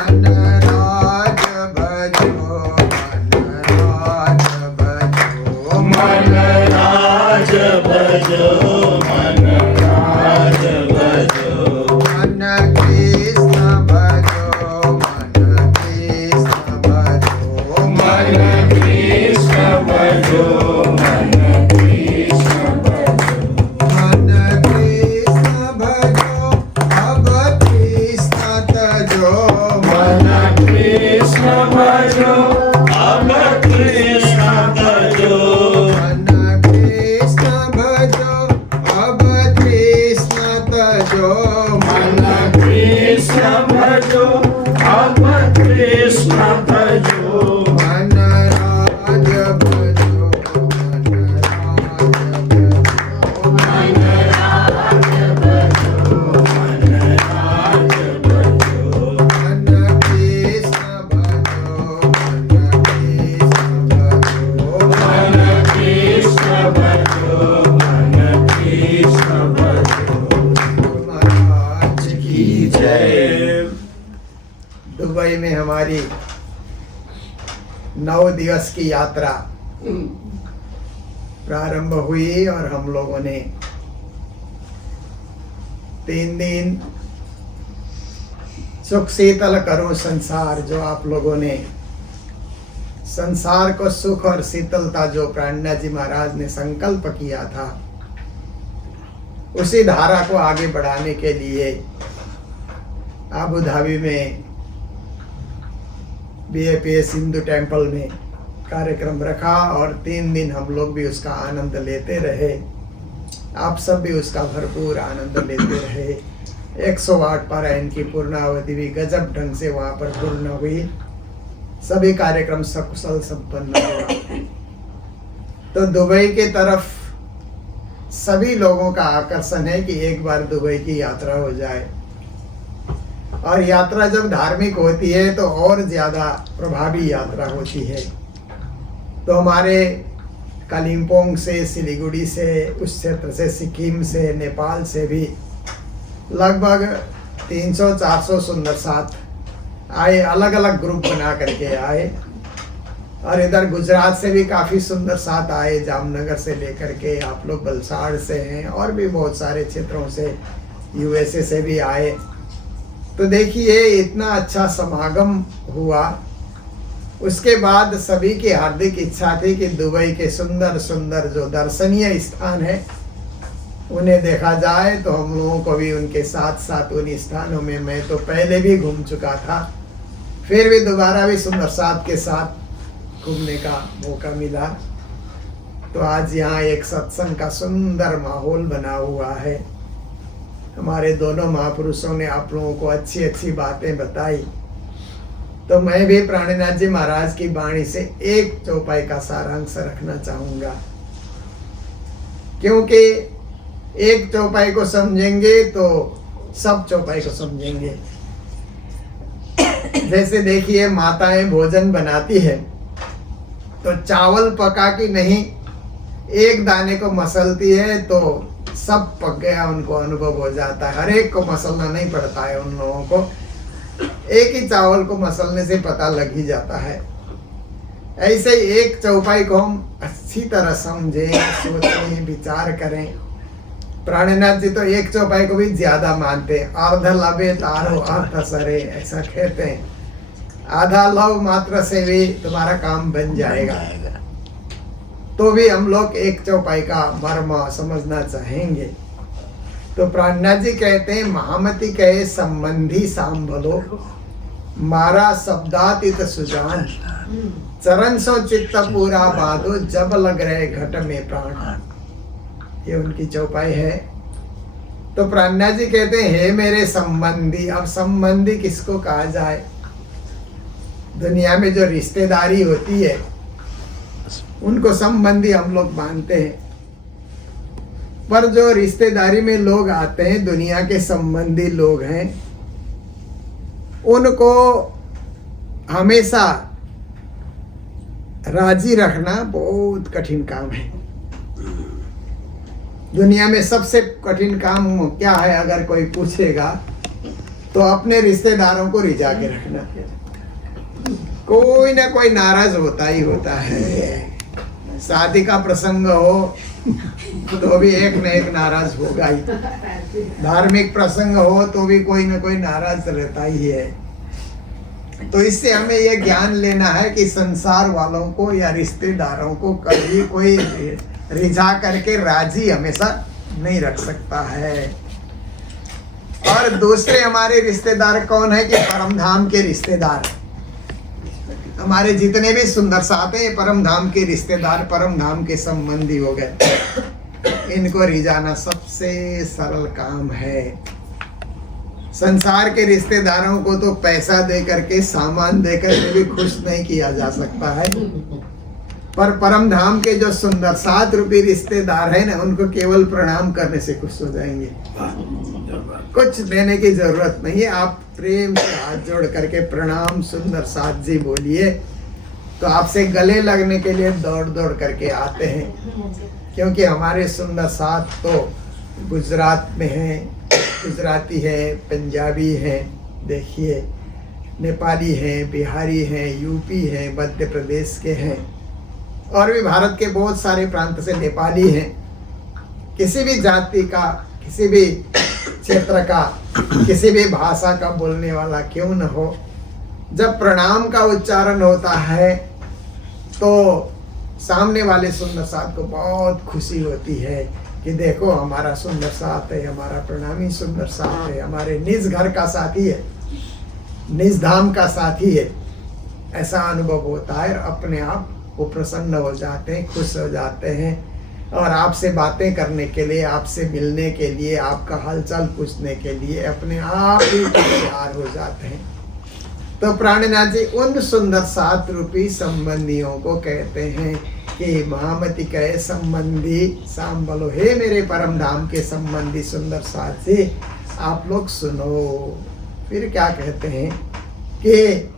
मन राज भजो, मन राज भजो, मन राज भजो, मन राज भजो, मन कृष्ण भजो, मन कृष्ण भजो, मन कृष्ण भजो, मन कृष्ण भजो, मन कृष्ण भजो, अब कृष्ण तजो, मन कृष्ण भजो, अब कृष्ण भजो, मन कृष्ण भजो, अब कृष्ण तजो, मन कृष्ण भजो, अब कृष्ण भजो, मन राज भजो, मन राज भजो, मन राज भजो, मन राज भजो, मन कृष्ण भजो, मन कृष्ण भजो, मन कृष्ण भजो, मन कृष्ण भजो। महाराज की जय। दुबई में हमारी 9 दिवस की यात्रा प्रारंभ हुई और हम लोगों ने 3 दिन सुख शीतल करो संसार, जो आप लोगों ने संसार को सुख और शीतलता जो प्राणनाथ जी महाराज ने संकल्प किया था, उसी धारा को आगे बढ़ाने के लिए अबू धाबी में BAPS हिंदू टेम्पल में कार्यक्रम रखा और 3 दिन हम लोग भी उसका आनंद लेते रहे। आप सब भी उसका भरपूर आनंद लेते रहे। 108 पारायण की पूर्णावधि भी गजब ढंग से वहाँ पर पूर्ण हुई। सभी कार्यक्रम सकुशल संपन्न हुआ। तो दुबई की तरफ सभी लोगों का आकर्षण है कि एक बार दुबई की यात्रा हो जाए, और यात्रा जब धार्मिक होती है तो और ज़्यादा प्रभावी यात्रा होती है। तो हमारे कालिम्पोंग से, सिलीगुड़ी से, उस क्षेत्र से, सिक्किम से, नेपाल से भी लगभग 300-400 सुंदर साथ आए, अलग अलग ग्रुप बना करके आए। और इधर गुजरात से भी काफ़ी सुंदर साथ आए, जामनगर से लेकर के, आप लोग वलसाड़ से हैं और भी बहुत सारे क्षेत्रों से, यूएसए से भी आए। तो देखिए इतना अच्छा समागम हुआ। उसके बाद सभी की हार्दिक इच्छा थी कि दुबई के सुंदर सुंदर जो दर्शनीय स्थान है उन्हें देखा जाए। तो हम लोगों को भी उनके साथ साथ उन स्थानों में, मैं तो पहले भी घूम चुका था, फिर भी दोबारा भी सुंदर साथ के साथ घूमने का मौका मिला। तो आज यहाँ एक सत्संग का सुंदर माहौल बना हुआ है। हमारे दोनों महापुरुषों ने आप लोगों को अच्छी अच्छी बातें बताई। तो मैं भी प्राणनाथ जी महाराज की वाणी से एक चौपाई का सारांश रखना चाहूँगा, क्योंकि एक चौपाई को समझेंगे तो सब चौपाई को समझेंगे। जैसे देखिए माताएं भोजन बनाती है तो चावल पका कि नहीं, एक दाने को मसलती है तो सब पक गया उनको अनुभव हो जाता है। हर एक को मसलना नहीं पड़ता है उन लोगों को, एक ही चावल को मसलने से पता लग ही जाता है। ऐसे ही एक चौपाई को हम अच्छी तरह समझें, सोचें, विचार करें। प्राणनाथ जी तो एक चौपाई को भी ज्यादा मानते हैं। अर्ध लबे तारो अर्थ सरे, ऐसा कहते हैं। आधा लव मात्र से भी तुम्हारा काम बन जाएगा। तो भी हम लोग एक चौपाई का मर्म समझना चाहेंगे। तो प्राणनाथ जी कहते हैं, महामती कहे संबंधी सांभलो, मारा शब्दातीत सुजान, चरण सो चित्त पूरा बाधो, जब लग रहे घट में प्राण। ये उनकी चौपाई है। तो प्राणनाथ जी कहते हैं, हे मेरे संबंधी। अब संबंधी किसको कहा जाए? दुनिया में जो रिश्तेदारी होती है उनको संबंधी हम लोग मानते हैं, पर जो रिश्तेदारी में लोग आते हैं, दुनिया के संबंधी लोग हैं, उनको हमेशा राजी रखना बहुत कठिन काम है। दुनिया में सबसे कठिन काम क्या है अगर कोई पूछेगा तो अपने रिश्तेदारों को रिझा के रखना। कोई ना कोई नाराज होता ही होता है। शादी का प्रसंग हो तो भी एक न एक नाराज होगा ही, धार्मिक प्रसंग हो तो भी कोई ना कोई नाराज रहता ही है। तो इससे हमें ये ज्ञान लेना है कि संसार वालों को या रिश्तेदारों को कभी कोई रिझा करके राजी हमेशा नहीं रख सकता है। और दूसरे हमारे रिश्तेदार कौन है कि परम धाम के रिश्तेदार। हमारे जितने भी सुंदर साथ हैं परम धाम के रिश्तेदार, परम धाम के संबंधी हो गए। इनको रिझाना सबसे सरल काम है। संसार के रिश्तेदारों को तो पैसा दे करके, सामान दे करके भी खुश नहीं किया जा सकता है, पर परम धाम के जो सुंदर सात रूपी रिश्तेदार है ना, उनको केवल प्रणाम करने से खुश हो जाएंगे। कुछ देने की जरूरत नहीं है। आप प्रेम से हाथ जोड़ करके प्रणाम सुंदर साथ जी बोलिए तो आपसे गले लगने के लिए दौड़ दौड़ करके आते हैं। क्योंकि हमारे सुंदर साथ तो गुजरात में हैं, गुजराती है, पंजाबी हैं, देखिए नेपाली हैं, बिहारी हैं, यूपी हैं, मध्य प्रदेश के हैं, और भी भारत के बहुत सारे प्रांत से नेपाली हैं। किसी भी जाति का, किसी भी क्षेत्र का, किसी भी भाषा का बोलने वाला क्यों न हो, जब प्रणाम का उच्चारण होता है तो सामने वाले सुंदर साथ को बहुत खुशी होती है कि देखो हमारा सुंदर साथ है, हमारा प्रणामी सुंदर साथ है, हमारे निज घर का साथी है, निज धाम का साथी है। ऐसा अनुभव होता है और अपने आप वो प्रसन्न हो जाते हैं, खुश हो जाते हैं और आपसे बातें करने के लिए, आपसे मिलने के लिए, आपका हालचाल पूछने के लिए अपने आप ही तैयार हो जाते हैं। तो प्राणनाथ जी उन सुंदर सात रूपी संबंधियों को कहते हैं कि महामती कहे संबंधी सांभलो, हे मेरे परम धाम के संबंधी सुंदर साथ जी आप लोग सुनो। फिर क्या कहते हैं कि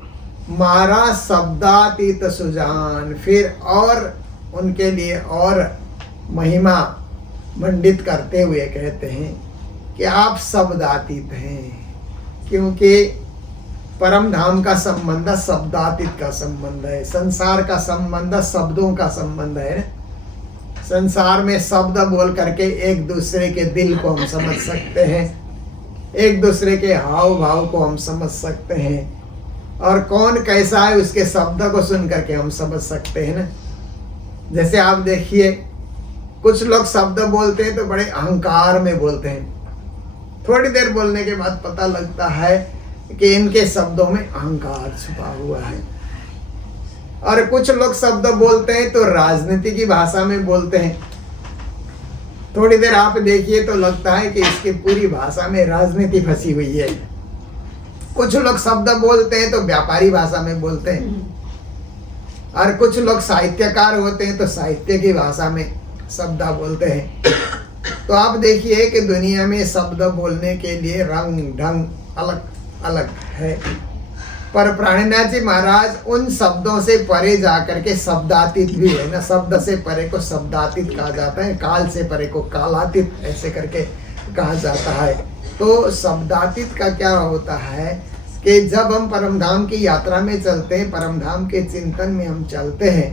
मारा शब्दातीत सुजान, फिर और उनके लिए और महिमा मंडित करते हुए कहते हैं कि आप शब्दातीत हैं, क्योंकि परम धाम का संबंध शब्दातीत का संबंध है, संसार का संबंध शब्दों का संबंध है। संसार में शब्द बोल करके एक दूसरे के दिल को हम समझ सकते हैं, एक दूसरे के हाव भाव को हम समझ सकते हैं, और कौन कैसा है उसके शब्द को सुन करके हम समझ सकते हैं ना। जैसे आप देखिए, कुछ लोग शब्द बोलते हैं तो बड़े अहंकार में बोलते हैं, थोड़ी देर बोलने के बाद पता लगता है कि इनके शब्दों में अहंकार छुपा हुआ है। और कुछ लोग शब्द बोलते हैं तो राजनीति की भाषा में बोलते हैं, थोड़ी देर आप देखिए तो लगता है कि इसकी पूरी भाषा में राजनीति फंसी हुई है। कुछ लोग शब्द बोलते हैं तो व्यापारी भाषा में बोलते हैं, और कुछ लोग साहित्यकार होते हैं तो साहित्य की भाषा में शब्द बोलते हैं। तो आप देखिए कि दुनिया में शब्द बोलने के लिए रंग ढंग अलग अलग है, पर प्राणनाथ जी महाराज उन शब्दों से परे जाकर के शब्दातीत भी है ना। शब्द से परे को शब्दातीत कहा जाता है, काल से परे को कालातीत ऐसे करके कहा जाता है। तो शब्दातीत का क्या होता है कि जब हम परमधाम की यात्रा में चलते हैं, परमधाम के चिंतन में हम चलते हैं,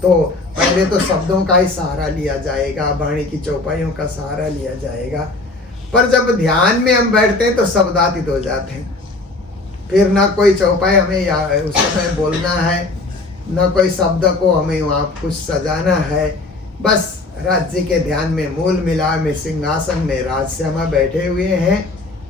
तो पहले तो शब्दों का ही सहारा लिया जाएगा, वाणी की चौपाइयों का सहारा लिया जाएगा। पर जब ध्यान में हम बैठते हैं तो शब्दातीत हो जाते हैं। फिर ना कोई चौपाई हमें उस समय बोलना है, ना कोई शब्द को हमें वहाँ कुछ सजाना है। बस राज्य के ध्यान में मूल मिला में सिंहासन में राजश्यामा बैठे हुए हैं,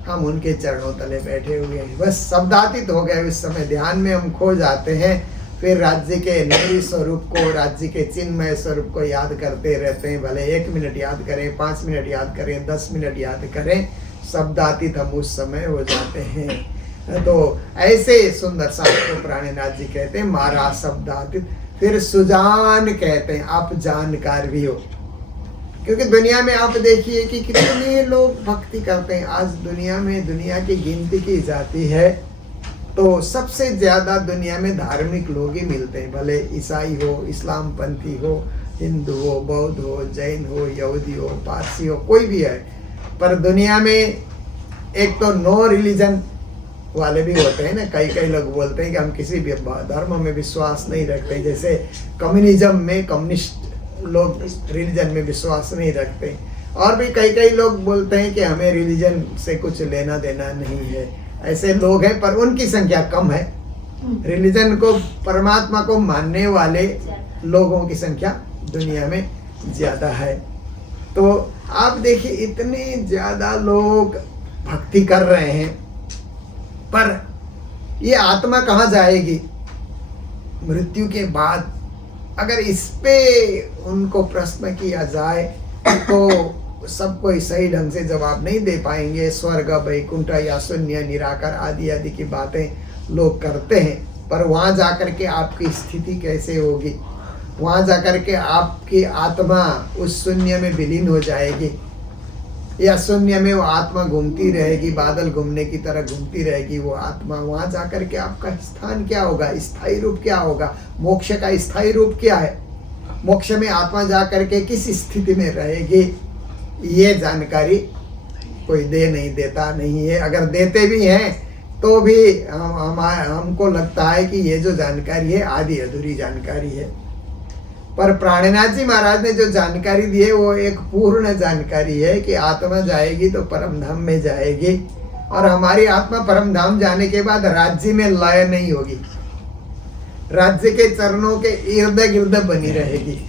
हम उनके चरणों तले बैठे हुए हैं। बस शब्दातीत हो गए, उस समय ध्यान में हम खो जाते हैं। फिर राज्य के नई स्वरूप को, राज्य के चिन्मय स्वरूप को याद करते रहते हैं। भले 1 मिनट याद करें, 5 मिनट याद करें, 10 मिनट याद करें, शब्दातीत हम उस समय हो जाते हैं। तो ऐसे सुंदर शास्त्र को प्राणनाथ जी कहते हैं महाराज शब्दातीत। फिर सुजान कहते हैं, आप जानकार भी हो, क्योंकि दुनिया में आप देखिए कि कितने लोग भक्ति करते हैं। आज दुनिया में दुनिया की गिनती की जाती है तो सबसे ज्यादा दुनिया में धार्मिक लोग ही मिलते हैं, भले ईसाई हो, इस्लाम पंथी हो, हिंदू हो, बौद्ध हो, जैन हो, यहूदी हो, पारसी हो, कोई भी है। पर दुनिया में एक तो नो रिलीजन वाले भी होते हैं ना। कई लोग बोलते हैं कि हम किसी भी धर्म में विश्वास नहीं रखते, जैसे कम्युनिज्म में कम्युनिस्ट लोग रिलीजन में विश्वास नहीं रखते। और भी कई लोग बोलते हैं कि हमें रिलीजन से कुछ लेना देना नहीं है। ऐसे लोग हैं, पर उनकी संख्या कम है। रिलीजन को, परमात्मा को मानने वाले लोगों की संख्या दुनिया में ज्यादा है। तो आप देखिए इतने ज्यादा लोग भक्ति कर रहे हैं, पर ये आत्मा कहाँ जाएगी मृत्यु के बाद? अगर इस पे उनको प्रश्न किया जाए तो सब कोई सही ढंग से जवाब नहीं दे पाएंगे। स्वर्ग, वैकुंठ या शून्य, निराकार आदि आदि की बातें लोग करते हैं, पर वहाँ जाकर के आपकी स्थिति कैसे होगी? वहाँ जाकर के आपकी आत्मा उस शून्य में विलीन हो जाएगी, या शून्य में वो आत्मा घूमती रहेगी, बादल घूमने की तरह घूमती रहेगी वो आत्मा? वहाँ जाकर के आपका स्थान क्या होगा, स्थायी रूप क्या होगा, मोक्ष का स्थायी रूप क्या है? मोक्ष में आत्मा जाकर के किस स्थिति में रहेगी, ये जानकारी कोई दे नहीं देता नहीं है। अगर देते भी हैं तो भी हमको लगता है कि ये जो जानकारी है आधी अधूरी जानकारी है। पर प्राणनाथ जी महाराज ने जो जानकारी दी है वो एक पूर्ण जानकारी है कि आत्मा जाएगी तो परमधाम में जाएगी, और हमारी आत्मा परमधाम जाने के बाद राज्य में लय नहीं होगी, राज्य के चरणों के इर्द गिर्द बनी रहेगी।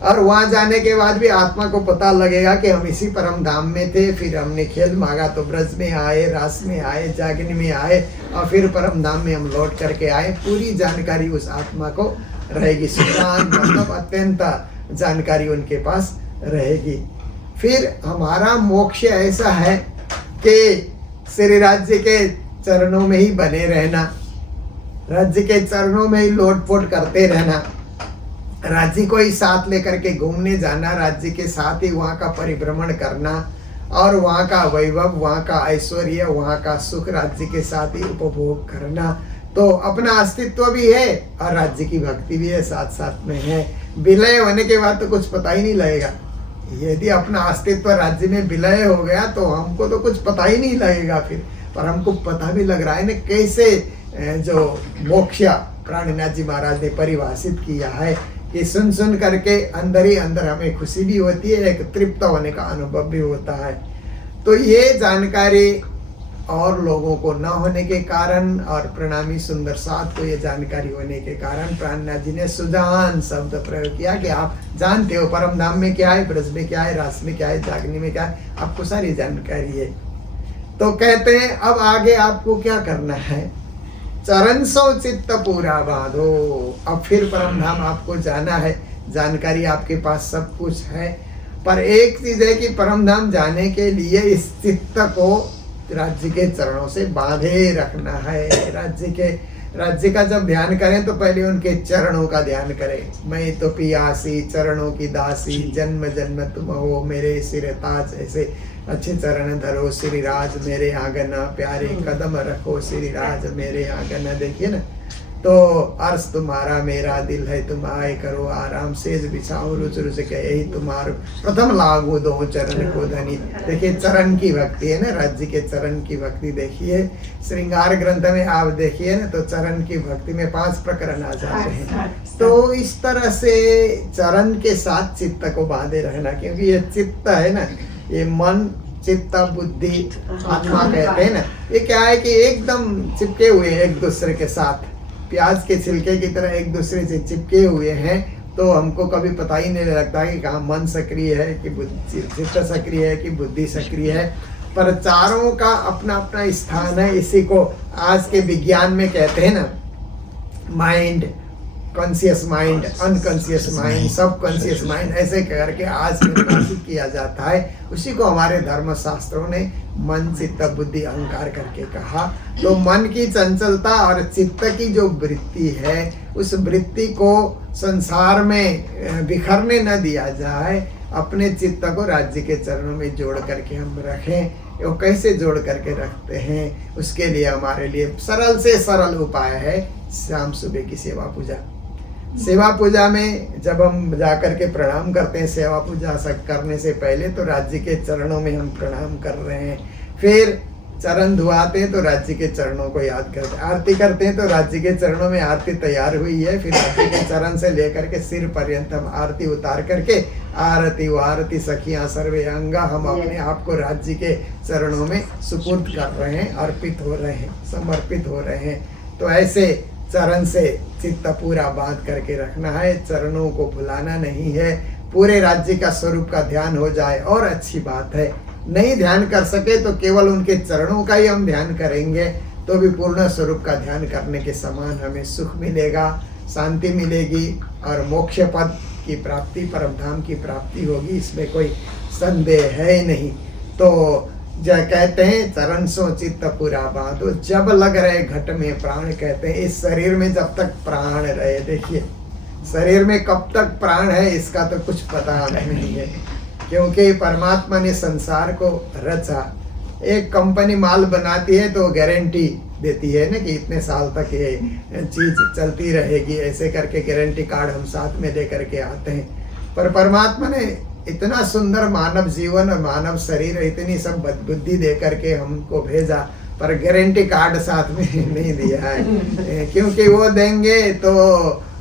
और वहां जाने के बाद भी आत्मा को पता लगेगा कि हम इसी परम धाम में थे, फिर हमने खेल मांगा तो ब्रज में आए, रास में आए, जागनी में आए, और फिर परम धाम में हम लौट करके आए। पूरी जानकारी उस आत्मा को रहेगी। सुजान मतलब अत्यंत जानकारी उनके पास रहेगी। फिर हमारा मोक्ष ऐसा है कि श्री राज्य के चरणों में ही बने रहना, राज्य के चरणों में ही लोटपोट करते रहना, राज्य को ही साथ लेकर के घूमने जाना, राज्य के साथ ही वहाँ का परिभ्रमण करना, और वहाँ का वैभव, वहाँ का ऐश्वर्य, वहाँ का सुख राज्य के साथ ही उपभोग करना। तो अपना अस्तित्व भी है और राज्य की भक्ति भी है, साथ साथ में है। विलय होने के बाद तो कुछ पता ही नहीं लगेगा। यदि अपना अस्तित्व राज्य में विलय हो गया तो हमको तो कुछ पता ही नहीं लगेगा फिर। पर हमको पता भी लग रहा है ना कैसे जो मोक्ष प्राणनाथ जी महाराज ने परिभाषित किया है कि सुन सुन करके अंदर ही अंदर हमें खुशी भी होती है, एक तृप्त होने का अनुभव भी होता है। तो ये जानकारी और लोगों को न होने के कारण और प्रणामी सुंदर साथ को ये जानकारी होने के कारण प्राणनाथ जी ने सुजान शब्द प्रयोग किया कि आप जानते हो परम धाम में क्या है, ब्रज में क्या है, रास में क्या है, जागनी में क्या है, आपको सारी जानकारी है। तो कहते हैं अब आगे आपको क्या करना है, चरण सो चित्त पूरा बांधो। अब फिर परम धाम आपको जाना है, जानकारी आपके पास सब कुछ है, पर एक चीज है कि परम धाम जाने के लिए इस चित्त को राज्य के चरणों से बांधे रखना है। राज्य का जब ध्यान करें तो पहले उनके चरणों का ध्यान करें। मैं तो पियासी चरणों की दासी, जन्म जन्म तुम हो मेरे सिर ताज। ऐसे अच्छे चरण धरो श्री राज मेरे आंगना, प्यारे कदम रखो श्री राज मेरे आंगना। देखिए ना, तो अर्श तुम्हारा मेरा दिल है, तुम आए करो आराम, सेज बिछाओ रुच रुच के यही तुम्हारो, प्रथम लागू दो चरण को धनी। देखिए चरण की भक्ति है ना, राज्य के चरण की भक्ति देखिए। श्रृंगार ग्रंथ में आप देखिए ना, तो चरण की भक्ति में 5 प्रकरण आ जाते हैं। तो इस तरह से चरण के साथ चित्त को बांधे रहना, क्योंकि ये चित्त है ना, ये मन चित्त बुद्धि आत्मा कहते हैं ना, ये क्या है कि एकदम चिपके हुए एक दूसरे के साथ, प्याज के छिलके की तरह एक दूसरे से चिपके हुए हैं। तो हमको कभी पता ही नहीं लगता कि कहाँ मन सक्रिय है कि चित्त सक्रिय है कि बुद्धि सक्रिय है, पर चारों का अपना अपना स्थान है। इसी को आज के विज्ञान में कहते हैं ना, mind, conscious mind, unconscious mind, सब कॉन्शियस माइंड, ऐसे करके आज परिभाषित किया जाता है। उसी को हमारे धर्म शास्त्रों ने मन चित्त बुद्धि अहंकार करके कहा। तो मन की चंचलता और चित्त की जो वृत्ति है, उस वृत्ति को संसार में बिखरने न दिया जाए। अपने चित्त को राज्य के चरणों में जोड़ करके हम रखें। वो कैसे जोड़ करके रखते हैं, उसके लिए हमारे लिए सरल से सरल उपाय है शाम सुबह की सेवा पूजा। सेवा पूजा में जब हम जाकर के प्रणाम करते हैं, सेवा पूजा करने से पहले तो राज्य के चरणों में हम प्रणाम कर रहे हैं। फिर चरण धुआते हैं तो राज्य के चरणों को याद करते हैं। आरती करते हैं तो राज्य के चरणों में आरती तैयार हुई है, फिर राज्य के चरण से लेकर के सिर पर्यंत हम आरती उतार करके आरती वारती सखियां सर्वे अंगा, हम अपने आप को राज्य के चरणों में सुपुर्द कर रहे हैं, अर्पित हो रहे हैं, समर्पित हो रहे हैं। तो ऐसे चरण से चित्त पूरा बांध करके रखना है, चरणों को भुलाना नहीं है। पूरे राज्य का स्वरूप का ध्यान हो जाए और अच्छी बात है, नहीं ध्यान कर सके तो केवल उनके चरणों का ही हम ध्यान करेंगे, तो भी पूर्ण स्वरूप का ध्यान करने के समान हमें सुख मिलेगा, शांति मिलेगी और मोक्ष पद की प्राप्ति, परम धाम की प्राप्ति होगी, इसमें कोई संदेह है नहीं। तो कहते हैं चरण सो चित्त पूरा बांधो, जब लग रहे घट में प्राण। कहते हैं इस शरीर में जब तक प्राण रहे, देखिए शरीर में कब तक प्राण है इसका तो कुछ पता नहीं है, क्योंकि परमात्मा ने संसार को रचा। एक कंपनी माल बनाती है तो गारंटी देती है ना कि इतने साल तक ये चीज चलती रहेगी, ऐसे करके गारंटी कार्ड हम साथ में लेकर के आते हैं। पर परमात्मा ने इतना सुंदर मानव जीवन और मानव शरीर, इतनी सब बुद्धि दे करके हमको भेजा, पर गारंटी कार्ड साथ में नहीं दिया है, क्योंकि वो देंगे तो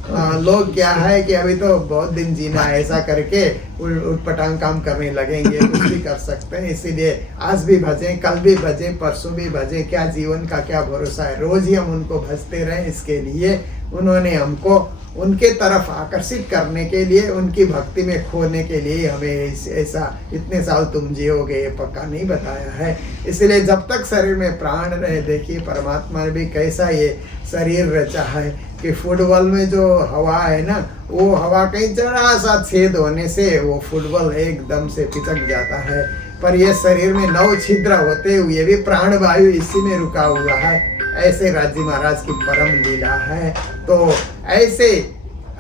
लोग क्या है कि अभी तो बहुत दिन जीना है, ऐसा करके उठपटांग काम करने लगेंगे, कुछ भी कर सकते हैं। इसीलिए आज भी भजें, कल भी भजें, परसों भी भजें, क्या जीवन का क्या भरोसा है, रोज ही हम उनको भजते रहें। इसके लिए उन्होंने हमको उनके तरफ आकर्षित करने के लिए, उनकी भक्ति में खोने के लिए हमें ऐसा इतने साल तुम जियोगे ये पक्का नहीं बताया है। इसलिए जब तक शरीर में प्राण रहे, देखिए परमात्मा ने भी कैसा ये शरीर रचा है कि फुटबॉल में जो हवा है ना, वो हवा कहीं जरा सा छेद होने से वो फुटबॉल एकदम से पिचक जाता है, पर यह शरीर में 9 छिद्र होते हुए भी प्राण वायु इसी में रुका हुआ है। ऐसे राज्य महाराज की परम लीला है। तो ऐसे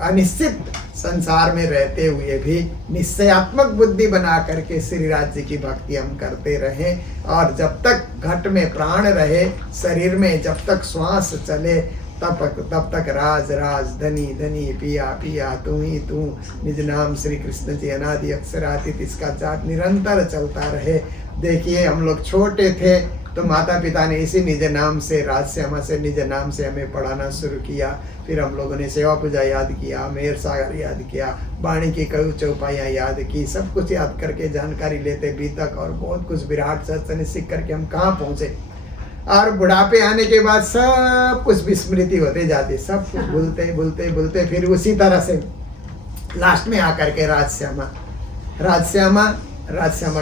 अनिश्चित संसार में रहते हुए भी निश्चयात्मक बुद्धि बना करके श्री राज्य की भक्ति हम करते रहें, और जब तक घट में प्राण रहे, शरीर में जब तक श्वास चले, तब तक राज राज धनी धनी पिया पिया तू ही तू, निज नाम श्री कृष्ण जी अनादि अक्षरातीत, इसका जाप निरंतर चलता रहे। देखिए हम लोग छोटे थे तो माता पिता ने इसी निज नाम से, राजश्यामा से निज नाम से हमें पढ़ाना शुरू किया। फिर हम लोगों ने सेवा पूजा याद किया, मेहर सागर याद किया, वाणी की कई चौपाइयाँ याद की, सब कुछ याद करके जानकारी लेते बीतक और बहुत कुछ विराट सत्संग सीख करके हम कहाँ पहुँचे। और बुढ़ापे आने के बाद सब कुछ विस्मृति होते जाती, सब कुछ भूलते भूलते भूलते फिर उसी तरह से लास्ट में आकर के राजश्यामा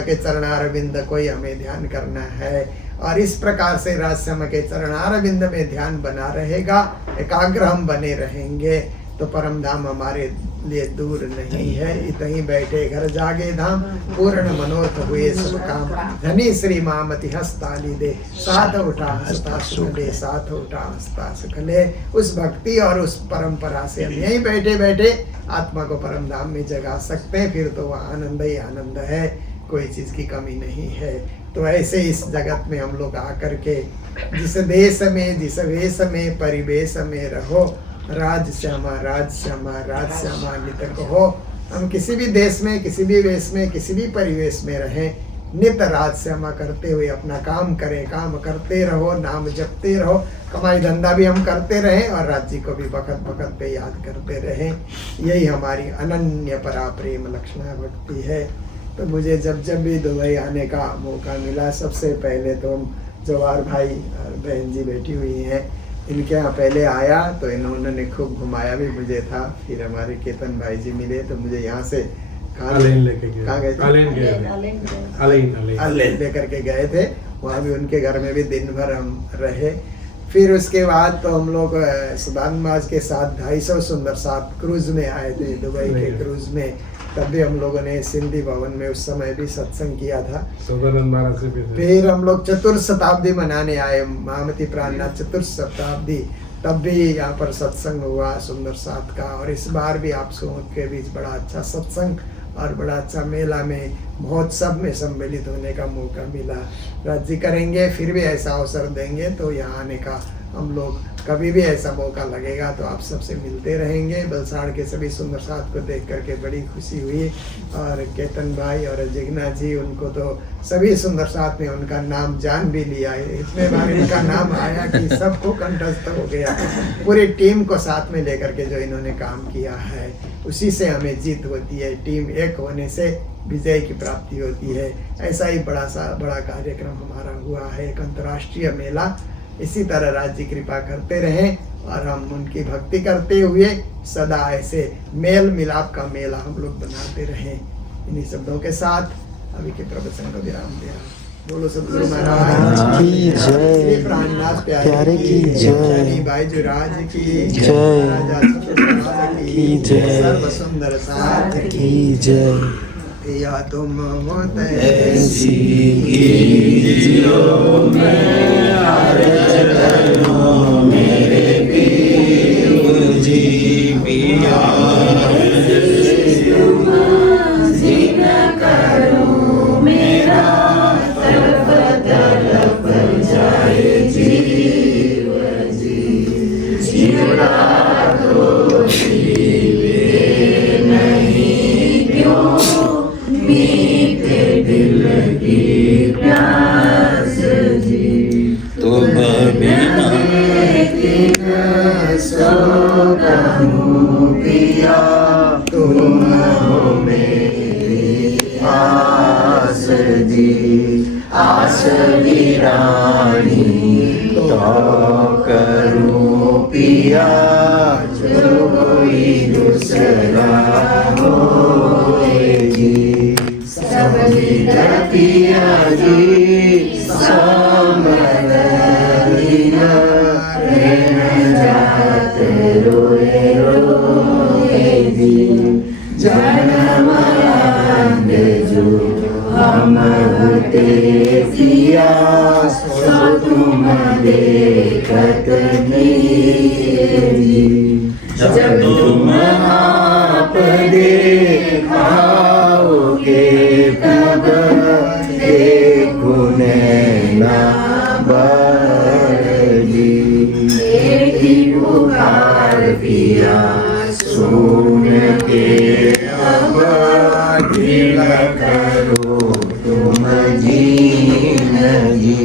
के चरणारविंद को ही हमें ध्यान करना है। और इस प्रकार से राजश्यामा के चरणारविंद में ध्यान बना रहेगा, एकाग्र हम बने रहेंगे तो परम धाम हमारे लिए दूर नहीं है। इतहीं बैठे घर जागे धाम, पूर्ण मनोरथ हुए सब काम। धनी श्री मामति हस्ताली दे, साथ उठा हस्ता सुख ले, साथ उठा हस्ता सुख ले। उस भक्ति और उस परंपरा से हम यहीं बैठे बैठे आत्मा को परम धाम में जगा सकते हैं। फिर तो वह आनंद ही आनंद है, कोई चीज की कमी नहीं है। तो ऐसे इस जगत में हम लोग आकर के जिस देश में, जिस वेश में, परिवेश में रहो, राजश्यामा राजश्यामा राजश्यामा नित कहो। हम किसी भी देश में, किसी भी वेश में, किसी भी परिवेश में रहें, नित राजश्यामा करते हुए अपना काम करें, काम करते रहो, नाम जपते रहो, कमाई धंधा भी हम करते रहें और राज्य जी को भी वक्त वक्त पे याद करते रहें। यही हमारी अनन्य परा प्रेम लक्षणा भक्ति है। तो मुझे जब जब भी दुबई आने का मौका मिला, सबसे पहले तो हम जवाहर भाई और बहन जी बैठी हुई हैं, इनके यहाँ पहले आया तो इन्होंने खूब घुमाया भी मुझे था। फिर हमारे केतन भाई जी मिले तो मुझे यहाँ से कहाँ गए लेकर के गए थे, वहाँ भी उनके घर में भी दिन भर हम रहे। फिर उसके बाद तो हम लोग सुदान माज के साथ 250 सुंदर साथ क्रूज में आए थे, दुबई के क्रूज में। तब भी हम लोगों ने सिंधी भवन में उस समय भी सत्संग किया था। फिर हम लोग चतुर्थ शताब्दी मनाने आए, महामती प्राणनाथ चतुर्थ शताब्दी, तब भी यहाँ पर सत्संग हुआ सुंदर साथ का। और इस बार भी आप सबों के बीच बड़ा अच्छा सत्संग और बड़ा अच्छा मेला में महोत्सव में सम्मिलित होने का मौका मिला। राज्य करेंगे, फिर भी ऐसा अवसर देंगे तो यहाँ आने का हम लोग कभी भी ऐसा मौका लगेगा तो आप सबसे मिलते रहेंगे। बलसाड़ के सभी सुंदर साथ को देख करके बड़ी खुशी हुई। और केतन भाई और जिग्ना जी, उनको तो सभी सुंदर साथ में उनका नाम जान भी लिया है, इतने बार इनका नाम आया कि सबको कंठस्थ हो गया। पूरी टीम को साथ में लेकर के जो इन्होंने काम किया है, उसी से हमें जीत होती है। टीम एक होने से विजय की प्राप्ति होती है। ऐसा ही बड़ा कार्यक्रम हमारा हुआ है, एक अंतर्राष्ट्रीय मेला। इसी तरह राज्य कृपा करते रहें और हम उनकी भक्ति करते हुए सदा ऐसे मेल मिलाप का मेला हम लोग बनाते रहें। इन्हीं शब्दों के साथ अभी के प्रवचन को विराम दिया। बोलो सद्गुरु महाराज की जय, श्री प्राणनाथ प्यारे की जय, भाई जुराज की जय, राजा सतराज की जय, सर्व सुंदर साथ की जय। या तुम होते ऐसी जियो में आरज करो मेरे पीर जी पिया, जिन करो मेरा तरफ तरफ जाए जीव जी, जीवरा तो जीवे नहीं क्यों मीठे दिल की प्यास जी, तुम बिना सो कहूँ पिया, तुम हो मेरी आस जी, आस वीरानी तो करूँ पिया, जो कोई दूसरा होए जी। सब पिया जी सामन लिया, जात रोए रोए जी, जन्म जो हम होते सिया, सो तुम देखत नहीं जी। जब तुम आप देखोगे तब देखो नैना बार जी, तेरी पुकार पिया सुन के अब ढीला करो तुम जीन जी।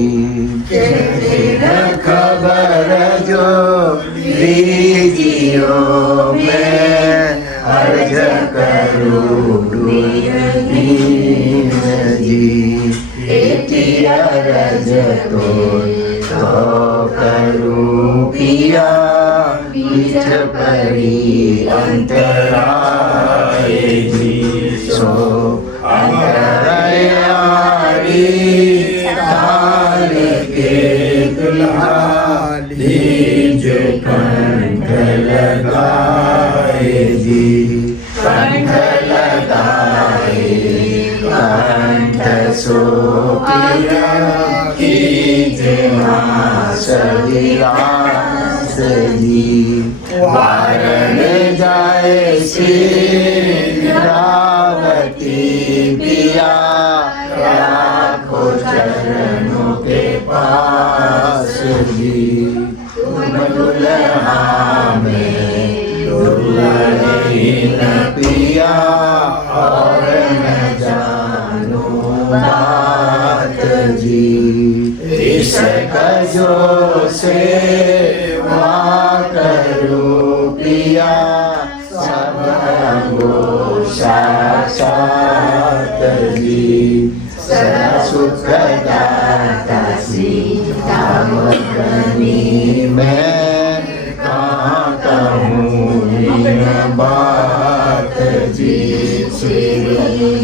खबर जो दीजियो मैं अर्ज करूँ जी एटी अर्ज तो करूँ पिया बीच परी अंतराय जी सो अंतरायारी काल के दुल्हाली जो कंठ लगाए जी कंठ लगाए कंठ सो पिया कीजे सविलास जी वारण जाए श्रीरावती पिया राखो चरणों के पास जी तुम दुल्हा में दुल्हन पिया और न जानो बात जी इसका जो सेवा करूं पिया सब अंगो साक्षात जी सदा सुख दाता सीता मगनी मैं कहाँ कहूँ इन बात जी श्री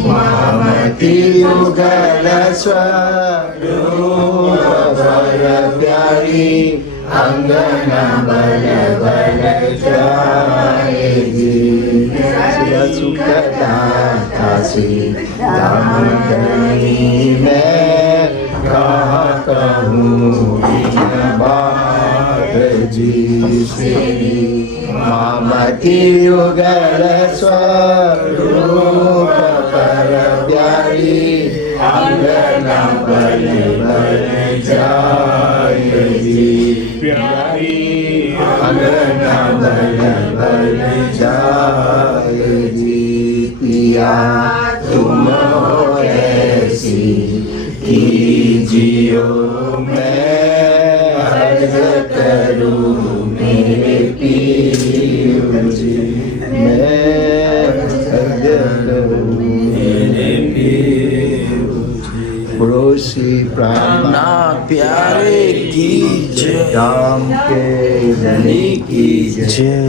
ममती युगल स्वरूप वर प्यारी अंगना बल बल जाए जी सुख दाता सीता मगनी मैं कहाँ कहूँ इन बात जी श्री ममती युगल स्वरूप पर प्यारी अंगना बल बल जाए जी प्यारी अंगना बल बल जाए जी पिया तुम ऐसी कीजियो मैं अर्ज करूँ मेरे पीर जी मैं अर्ज करूँ मेरे पीर बोलो श्री प्राणना प्यारे की जय राम के धनी की जय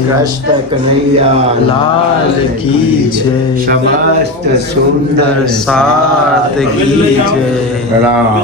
कृष्ण कन्हैया लाल की जय समस्त सुंदर सात की जय प्रणाम।